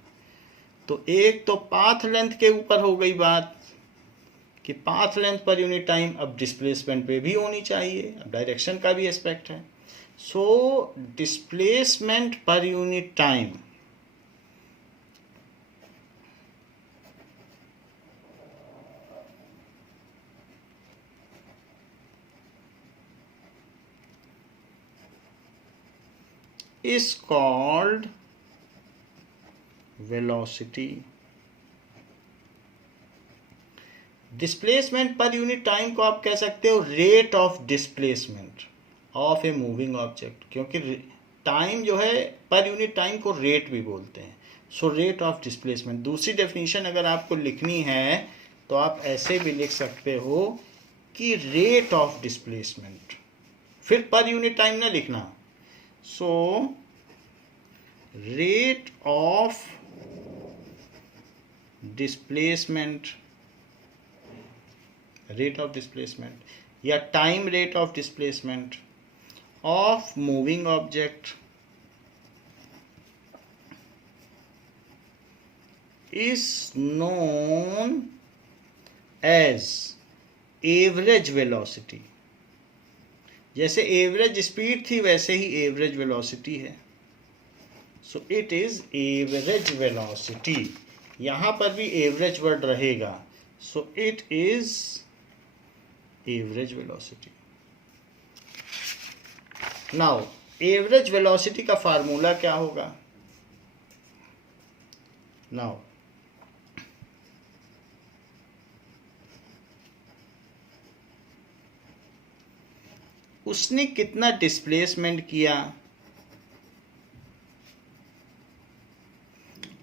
तो एक तो पाथ लेंथ के ऊपर हो गई बात कि पाथ लेंथ पर यूनिट टाइम, अब डिस्प्लेसमेंट पे भी होनी चाहिए, अब डायरेक्शन का भी एस्पेक्ट है। सो डिस्प्लेसमेंट पर unit time is called velocity. Displacement पर यूनिट टाइम को आप कह सकते हो rate of displacement of a moving object, क्योंकि टाइम जो है पर यूनिट टाइम को रेट भी बोलते हैं। So rate of displacement. दूसरी डेफिनेशन अगर आपको लिखनी है तो आप ऐसे भी लिख सकते हो कि रेट ऑफ डिस्प्लेसमेंट, फिर पर यूनिट टाइम ना लिखना। So rate of displacement या time rate of displacement of moving object is known as average velocity। जैसे एवरेज स्पीड थी वैसे ही एवरेज वेलोसिटी है। So it is average velocity. यहाँ पर भी एवरेज वर्ड रहेगा। So it is average velocity. Now average velocity का formula क्या होगा? नाउ उसने कितना डिस्प्लेसमेंट किया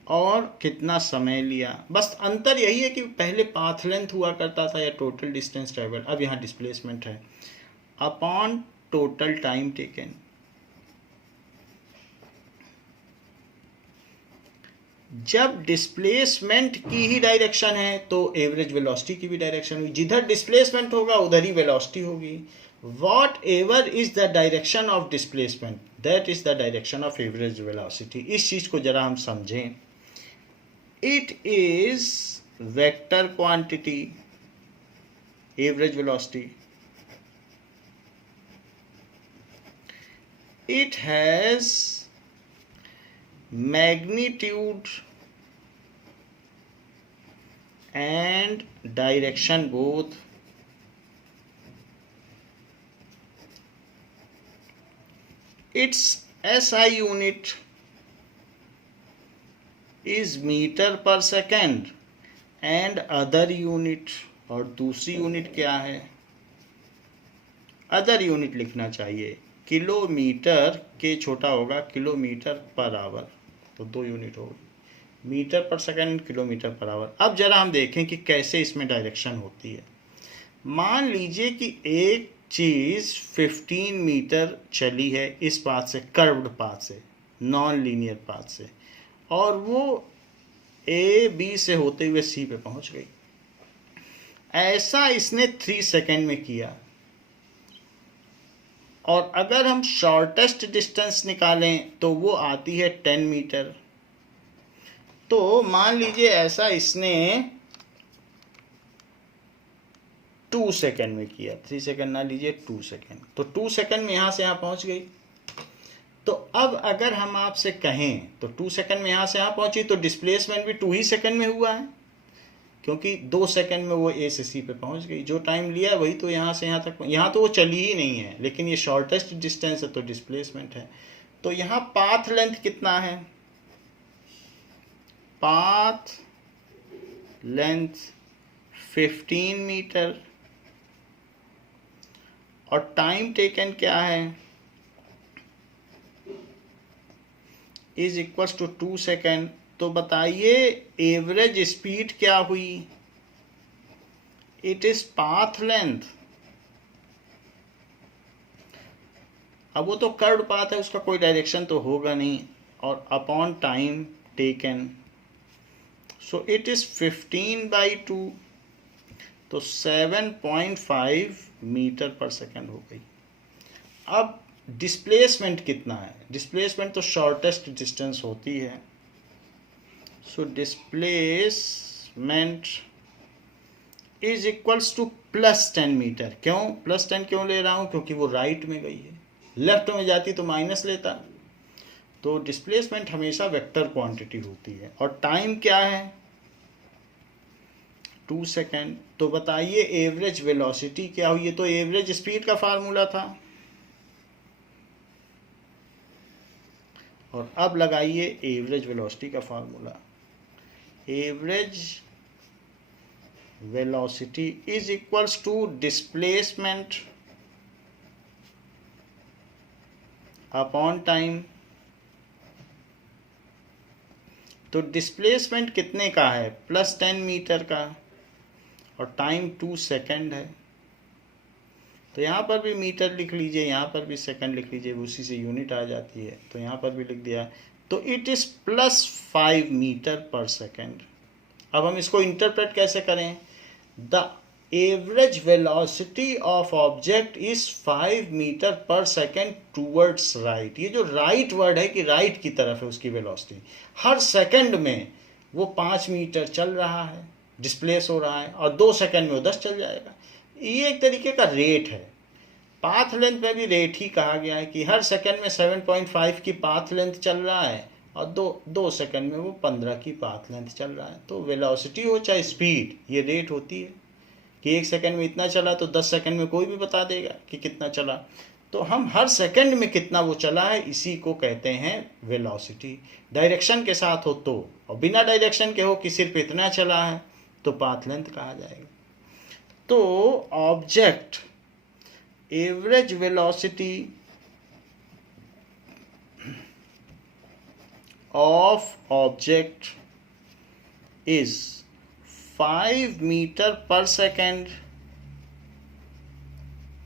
और कितना समय लिया। बस अंतर यही है कि पहले पाथ लेंथ हुआ करता था या टोटल डिस्टेंस ट्रेवल, अब यहाँ डिस्प्लेसमेंट है अपॉन टोटल टाइम टेकन। जब डिस्प्लेसमेंट की ही डायरेक्शन है तो एवरेज वेलोसिटी की भी डायरेक्शन होगी, जिधर डिस्प्लेसमेंट होगा उधर ही वेलोसिटी होगी। What ever is the direction of displacement that is the direction of average velocity. इस चीज को जरा हम समझें। It is vector quantity average velocity, it has magnitude and direction both. Its SI unit is meter per second and other unit, और दूसरी unit क्या है? अदर यूनिट लिखना चाहिए। किलोमीटर के छोटा होगा किलोमीटर पर आवर, तो 2 यूनिट होगी, मीटर पर सेकंड, किलोमीटर पर आवर। अब जरा हम देखें कि कैसे इसमें डायरेक्शन होती है। मान लीजिए कि एक चीज़ 15 मीटर चली है इस पाथ से, कर्व्ड पाथ से, नॉन लीनियर पाथ से, और वो ए बी से होते हुए सी पे पहुंच गई। ऐसा इसने 3 सेकंड में किया। और अगर हम शॉर्टेस्ट डिस्टेंस निकालें तो वो आती है 10 मीटर। तो मान लीजिए ऐसा इसने 2 सेकंड में किया, 3 सेकंड ना लीजिए, 2 सेकंड। तो 2 सेकंड में यहाँ से यहाँ पहुँच गई। तो अब अगर हम आपसे कहें तो 2 सेकंड में यहाँ से यहाँ पहुँची, तो डिस्प्लेसमेंट भी 2 ही सेकंड में हुआ है, क्योंकि 2 सेकंड में वो ए से सी पे पहुंच गई। जो टाइम लिया वही तो यहाँ से यहाँ तक, यहाँ तो वो चली ही नहीं है, लेकिन ये शॉर्टेस्ट डिस्टेंस है तो डिस्प्लेसमेंट है। तो यहाँ पाथ लेंथ कितना है? पाथ लेंथ 15 मीटर, और टाइम टेकन क्या है? Is equals to 2 second. तो बताइए एवरेज स्पीड क्या हुई? It is path length. अब वो तो कर्व्ड पाथ है, उसका कोई डायरेक्शन तो होगा नहीं, और upon time taken, so it is 15/2, तो 7.5 मीटर पर सेकेंड हो गई। अब डिस्प्लेसमेंट कितना है? डिस्प्लेसमेंट तो शॉर्टेस्ट डिस्टेंस होती है, so displacement is equals to +10 metre. क्यों +10 क्यों ले रहा हूं? क्योंकि वो राइट में गई है, लेफ्ट में जाती तो माइनस लेता। तो डिस्प्लेसमेंट हमेशा वेक्टर क्वांटिटी होती है। और टाइम क्या है? 2 सेकेंड। तो बताइए एवरेज वेलोसिटी क्या हुई? ये तो एवरेज स्पीड का फार्मूला था। और अब लगाइए एवरेज वेलोसिटी का formula. Average velocity is equals to displacement upon time. तो डिस्प्लेसमेंट कितने का है? +10 मीटर का, और टाइम 2 सेकेंड है। तो यहाँ पर भी मीटर लिख लीजिए, यहाँ पर भी सेकंड लिख लीजिए, उसी से यूनिट आ जाती है, तो यहाँ पर भी लिख दिया। तो it is +5 metre per second. अब हम इसको इंटरप्रेट कैसे करें? The average velocity of object is 5 metre per second towards right. ये जो राइट वर्ड है कि राइट की तरफ है उसकी वेलोसिटी, हर सेकंड में वो 5 मीटर चल रहा है, डिस्प्लेस हो रहा है, और 2 सेकंड में वो 10 चल जाएगा। ये एक तरीके का रेट है। पाथ लेंथ में भी रेट ही कहा गया है कि हर सेकंड में 7.5 की पाथ लेंथ चल रहा है, और दो सेकंड में वो 15 की पाथ लेंथ चल रहा है। तो वेलोसिटी हो चाहे स्पीड, ये रेट होती है कि 1 सेकंड में इतना चला, तो 10 सेकंड में कोई भी बता देगा कि कितना चला। तो हम हर सेकंड में कितना वो चला है इसी को कहते हैं वेलोसिटी। डायरेक्शन के साथ हो तो, और बिना डायरेक्शन के हो कि सिर्फ इतना चला है तो पाथ लेंथ कहा जाएगा। तो object average velocity of object is 5 metre per second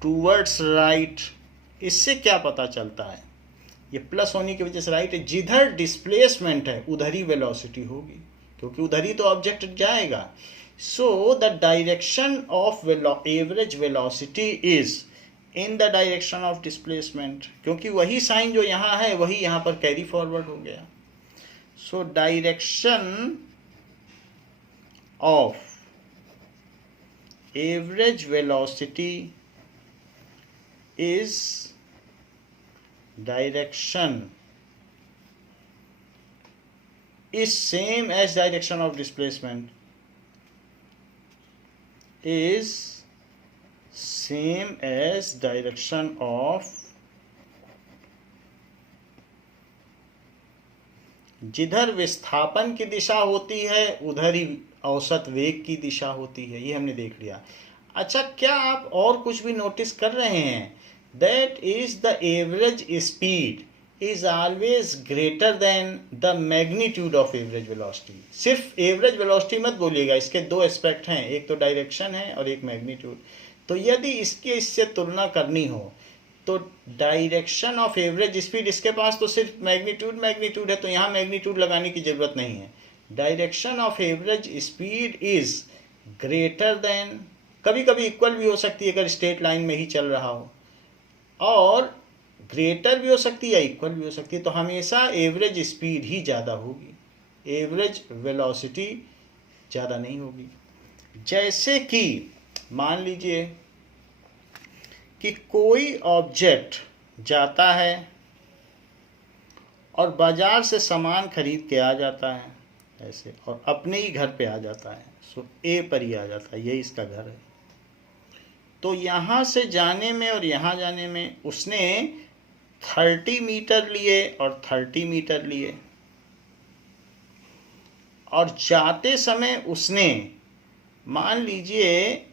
towards right. इससे क्या पता चलता है, ये प्लस होने की वजह से राइट है, जिधर डिस्प्लेसमेंट है उधर ही वेलोसिटी होगी, क्योंकि उधर ही तो ऑब्जेक्ट जाएगा। So the direction of average velocity is in the direction of displacement, क्योंकि वही साइन जो यहाँ है वही यहाँ पर कैरी फॉरवर्ड हो गया। So direction of average velocity is direction is same as direction of displacement, is same as direction of, जिधर विस्थापन की दिशा होती है उधर ही औसत वेग की दिशा होती है, ये हमने देख लिया। अच्छा, क्या आप और कुछ भी नोटिस कर रहे हैं? That is the average speed is always greater than the magnitude of average velocity. सिर्फ एवरेज वेलोसिटी मत बोलिएगा, इसके दो एस्पेक्ट हैं, एक तो डायरेक्शन है और एक मैग्नीट्यूड। तो यदि इससे तुलना करनी हो तो डायरेक्शन ऑफ एवरेज स्पीड, इसके पास तो सिर्फ मैग्नीट्यूड है, तो यहाँ मैग्नीट्यूड लगाने की जरूरत नहीं है। Direction of average speed is greater than, कभी कभी इक्वल भी हो सकती है अगर स्ट्रेट लाइन में ही चल रहा हो, और ग्रेटर भी हो सकती है या इक्वल भी हो सकती है। तो हमेशा एवरेज स्पीड ही ज़्यादा होगी, एवरेज वेलोसिटी ज़्यादा नहीं होगी। जैसे कि मान लीजिए कि कोई ऑब्जेक्ट जाता है और बाजार से सामान खरीद के आ जाता है ऐसे, और अपने ही घर पे आ जाता है, सो ए पर ही आ जाता है, ये इसका घर है। तो यहाँ से जाने में और यहाँ जाने में उसने 30 मीटर लिए और 30 मीटर लिए, और जाते समय उसने मान लीजिए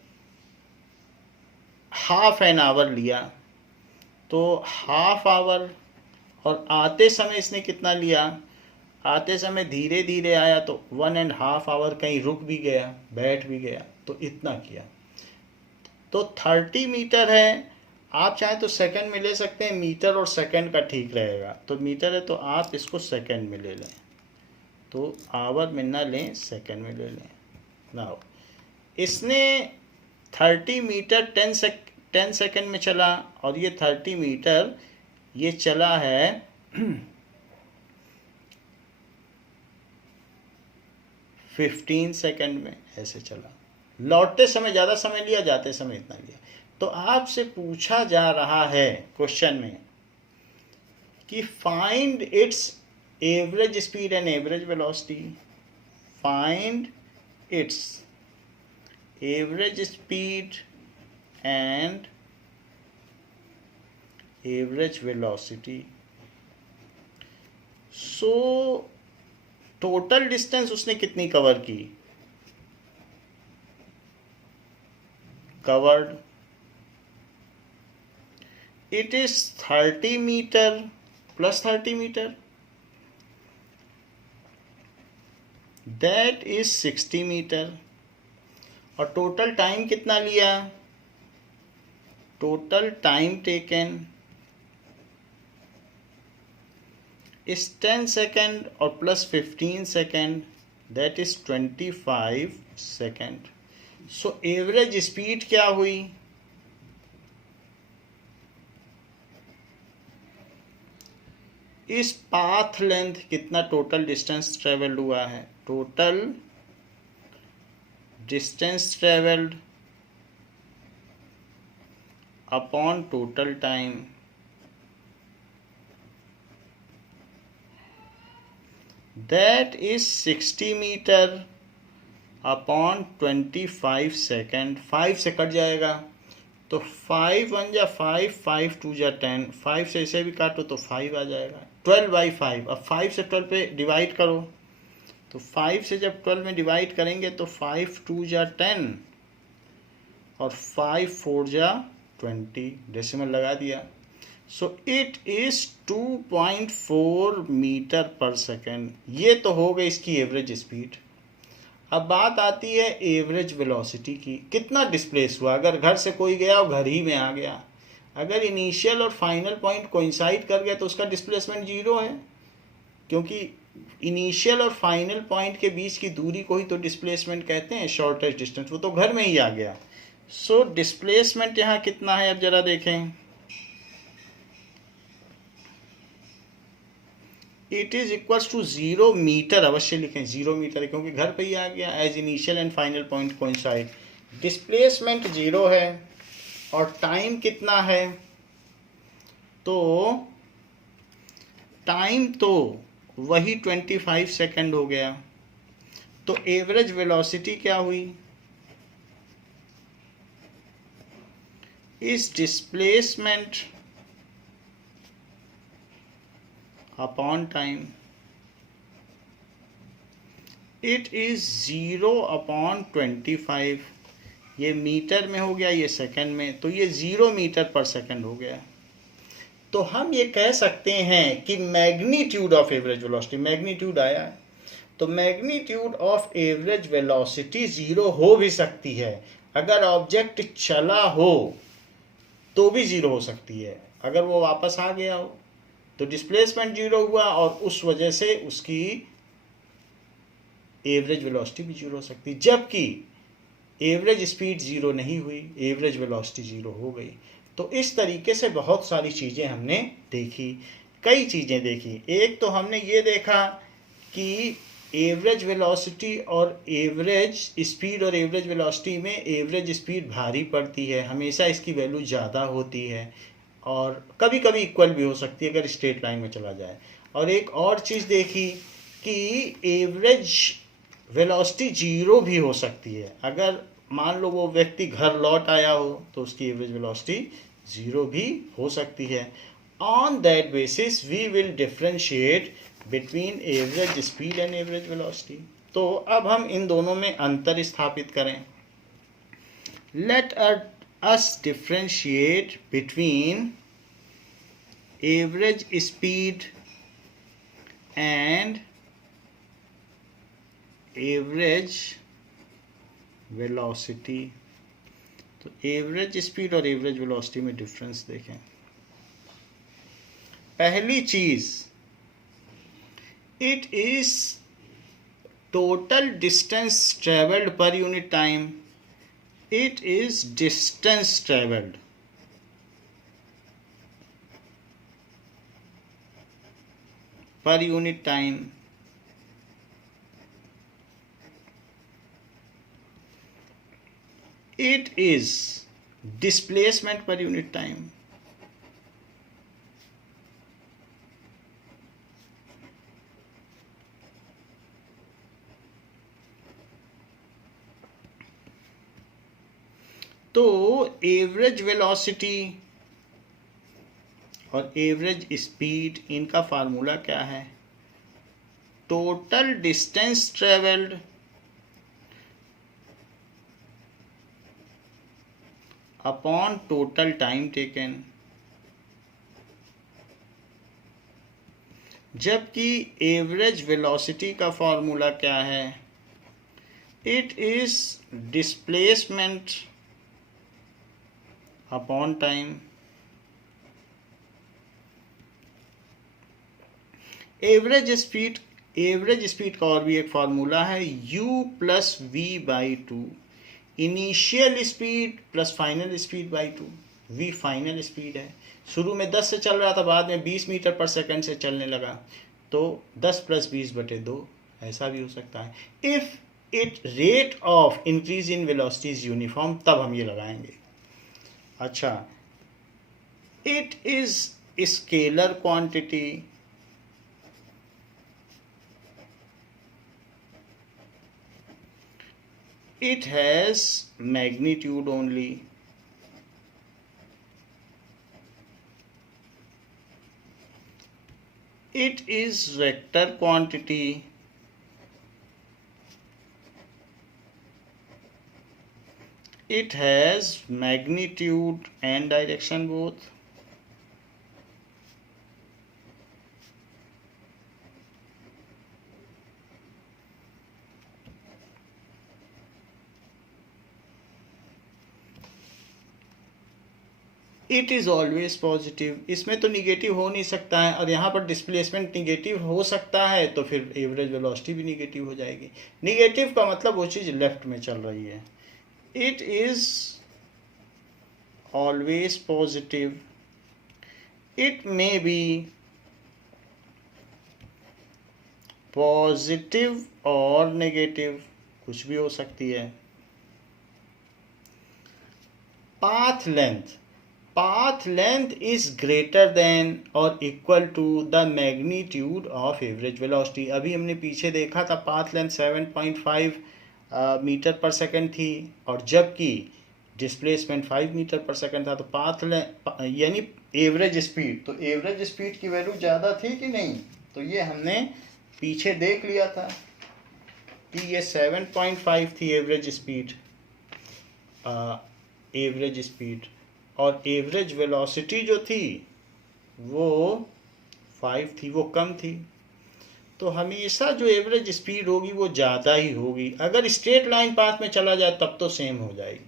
हाफ एन आवर लिया, तो हाफ आवर, और आते समय इसने कितना लिया, आते समय धीरे धीरे आया तो 1.5 आवर, कहीं रुक भी गया, बैठ भी गया, तो इतना किया। तो 30 मीटर है, आप चाहे तो सेकंड में ले सकते हैं, मीटर और सेकंड का ठीक रहेगा। तो मीटर है तो आप इसको सेकंड में ले लें, तो आवर में ना लें, सेकंड में ले लें। नाउ इसने 30 मीटर 10 सेकंड में चला, और ये 30 मीटर ये चला है 15 सेकंड में, ऐसे चला। लौटते समय ज़्यादा समय लिया, जाते समय इतना लिया। तो आपसे पूछा जा रहा है क्वेश्चन में कि find its average speed and average velocity, find its average speed and average velocity. So total distance उसने कितनी कवर की, covered, it is 30 meter plus 30 meter, that is 60 meter। और टोटल टाइम कितना लिया, total time taken is 10 second और plus 15 second, that is 25 second. So average speed क्या हुई, इस पाथ लेंथ कितना टोटल डिस्टेंस ट्रेवल्ड हुआ है, total distance travelled upon total time, that is 60 metre upon 25 second. 5 से कट जाएगा तो 5 1 जा 5, 5 2 जा 10, 5 से इसे भी काटो तो 5 आ जाएगा, 12/5। अब 5 से 12 पे डिवाइड करो, तो 5 से जब 12 में डिवाइड करेंगे तो 5 2 जा 10 और 5 4 जा 20, डेसिमल लगा दिया। So it is 2.4 metre per second. ये तो हो गई इसकी एवरेज स्पीड। अब बात आती है एवरेज वेलोसिटी की, कितना डिस्प्लेस हुआ। अगर घर से कोई गया और घर ही में आ गया, अगर इनिशियल और फाइनल पॉइंट कोइंसाइड कर गया तो उसका डिस्प्लेसमेंट जीरो है, क्योंकि इनिशियल और फाइनल पॉइंट के बीच की दूरी को ही तो डिस्प्लेसमेंट कहते हैं, शॉर्टेस्ट डिस्टेंस। वो तो घर में ही आ गया। सो डिस्प्लेसमेंट यहाँ कितना है, अब जरा देखें। It is equals to 0 metre, अवश्य लिखें 0 मीटर है, क्योंकि घर पे ही आ गया, as initial and final point coincide. Displacement 0 है और टाइम कितना है, तो टाइम तो वही 25 सेकेंड हो गया। तो एवरेज वेलोसिटी क्या हुई, इस displacement upon time, it is 0/25। ये मीटर में हो गया, ये सेकंड में, तो ये 0 मीटर पर सेकंड हो गया। तो हम ये कह सकते हैं कि magnitude of average velocity, magnitude आया है, तो मैग्नीट्यूड ऑफ एवरेज वेलोसिटी 0 हो भी सकती है। अगर ऑब्जेक्ट चला हो तो भी 0 हो सकती है, अगर वो वापस आ गया हो तो डिस्प्लेसमेंट 0 हुआ और उस वजह से उसकी एवरेज वेलोसिटी भी 0 हो सकती है। जबकि एवरेज स्पीड 0 नहीं हुई, एवरेज वेलोसिटी 0 हो गई। तो इस तरीके से बहुत सारी चीज़ें हमने देखी, कई चीज़ें देखी। एक तो हमने ये देखा कि एवरेज वेलोसिटी और एवरेज स्पीड और एवरेज वेलोसिटी में एवरेज स्पीड भारी पड़ती है, हमेशा इसकी वैल्यू ज़्यादा होती है और कभी कभी इक्वल भी हो सकती है अगर स्ट्रेट लाइन में चला जाए। और एक और चीज़ देखी कि एवरेज वेलोसिटी 0 भी हो सकती है। अगर मान लो वो व्यक्ति घर लौट आया हो तो उसकी एवरेज वेलोसिटी 0 भी हो सकती है। On that basis we will differentiate between average speed and average velocity. तो अब हम इन दोनों में अंतर स्थापित करें। Let us differentiate between average speed and average velocity। तो एवरेज स्पीड और एवरेज वेलोसिटी में डिफरेंस देखें। पहली चीज, it is total distance travelled per unit time. It is distance traveled per unit time। It is displacement per unit time। तो average velocity और average speed, इनका formula क्या है, total distance travelled upon total time taken. जबकि average velocity का formula क्या है, it is displacement upon time. Average speed का और भी एक फॉर्मूला है, u plus v by two. Initial speed plus final speed by two. v final speed है, शुरू में 10 से चल रहा था, बाद में 20 मीटर पर सेकंड से चलने लगा, तो 10 + 20/2 ऐसा भी हो सकता है। If it rate of increase in velocity is uniform, तब हम ये लगाएंगे। अच्छा, it is scalar quantity. It has magnitude only. It is vector quantity. It has magnitude and direction both. It is always positive, इसमें तो negative हो नहीं सकता है, और यहाँ पर डिस्प्लेसमेंट निगेटिव हो सकता है तो फिर एवरेज वेलोसिटी भी निगेटिव हो जाएगी। निगेटिव का मतलब वो चीज़ लेफ्ट में चल रही है। It is always positive, it may be positive और नेगेटिव, कुछ भी हो सकती है। Path length, path length is greater than or equal to the magnitude of average velocity। अभी हमने पीछे देखा था path length 7.5 मीटर पर सेकंड थी, और जबकि डिस्प्लेसमेंट 5 मीटर पर सेकंड था। तो पाथ यानी एवरेज स्पीड, तो एवरेज स्पीड की वैल्यू ज़्यादा थी कि नहीं, तो ये हमने पीछे देख लिया था कि ये 7.5 थी एवरेज स्पीड, और एवरेज वेलोसिटी जो थी वो 5 थी, वो कम थी। तो हमेशा जो एवरेज स्पीड होगी वो ज़्यादा ही होगी। अगर स्ट्रेट लाइन पाथ में चला जाए तब तो सेम हो जाएगी।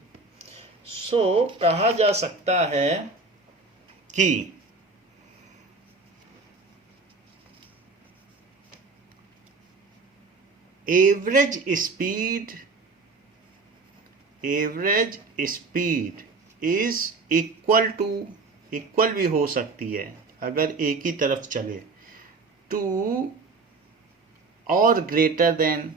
सो कहा जा सकता है कि एवरेज स्पीड इज इक्वल भी हो सकती है अगर एक ही तरफ चले, टू और greater than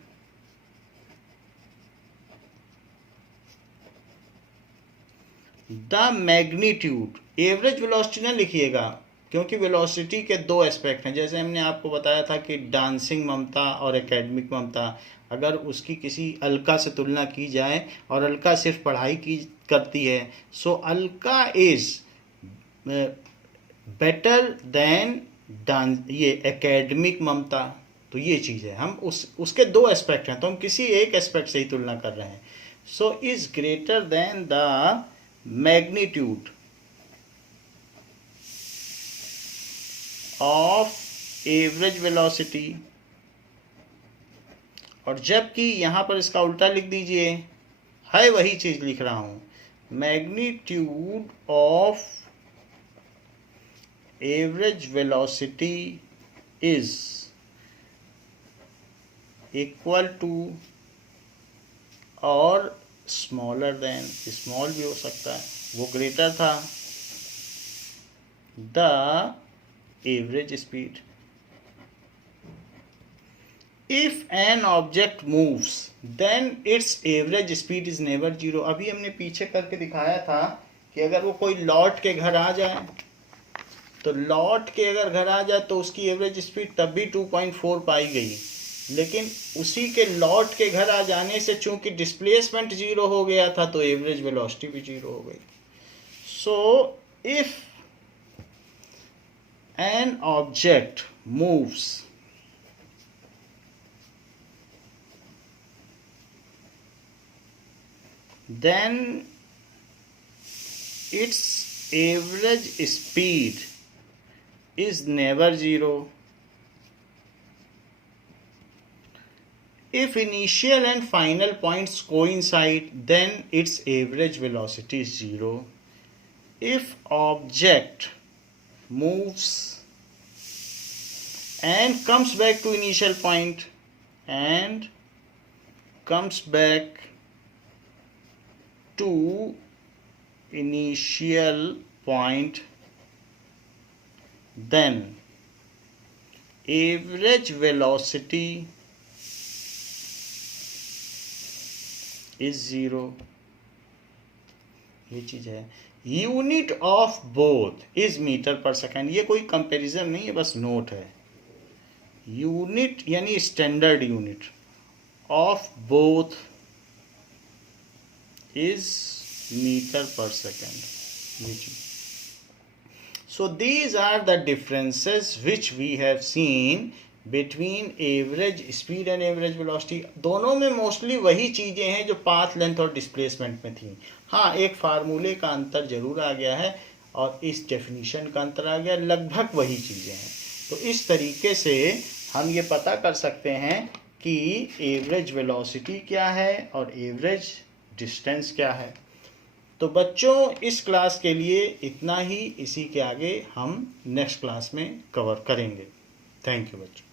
the magnitude. Average velocity ना लिखिएगा, क्योंकि वेलोसिटी के दो एस्पेक्ट हैं। जैसे हमने आपको बताया था कि डांसिंग ममता और एकेडमिक ममता, अगर उसकी किसी अलका से तुलना की जाए और अलका सिर्फ पढ़ाई की करती है, सो अलका इज बेटर देन ये एकेडमिक ममता। तो ये चीज़ है, हम उसके दो एस्पेक्ट हैं, तो हम किसी एक एस्पेक्ट से ही तुलना कर रहे हैं। So is greater than the magnitude of average velocity, और जबकि यहाँ पर इसका उल्टा लिख दीजिए, है वही चीज़ लिख रहा हूँ, magnitude of average velocity is equal to और स्मॉलर देन, स्मॉल भी हो सकता है, वो ग्रेटर था, the average speed. If an object moves then its average speed is never zero. अभी हमने पीछे करके दिखाया था कि अगर वो कोई लौट के घर आ जाए, तो लौट के अगर घर आ जाए तो उसकी एवरेज स्पीड तब भी 2.4 पाई गई, लेकिन उसी के लौट के घर आ जाने से चूंकि डिस्प्लेसमेंट जीरो हो गया था तो एवरेज वेलोसिटी भी जीरो हो गई। सो if an object moves then its average speed is never zero. If initial and final points coincide, then its average velocity is zero. If object moves and comes back to initial point and comes back to initial point, then average velocity is zero। ये चीज है। Unit of both is metre per second. ये कोई comparison नहीं है, बस note है। Unit यानी standard unit of both is metre per second, ये चीज। So these are the differences which we have seen between average speed and average velocity. दोनों में मोस्टली वही चीज़ें हैं जो पाथ लेंथ और डिस्प्लेसमेंट में थी। हाँ, एक फार्मूले का अंतर जरूर आ गया है और इस डेफिनीशन का अंतर आ गया, लगभग वही चीज़ें हैं। तो इस तरीके से हम ये पता कर सकते हैं कि एवरेज वेलोसिटी क्या है और एवरेज डिस्टेंस क्या है। तो बच्चों, इस क्लास के लिए इतना ही। इसी के आगे हम नेक्स्ट क्लास में कवर करेंगे। थैंक यू बच्चों।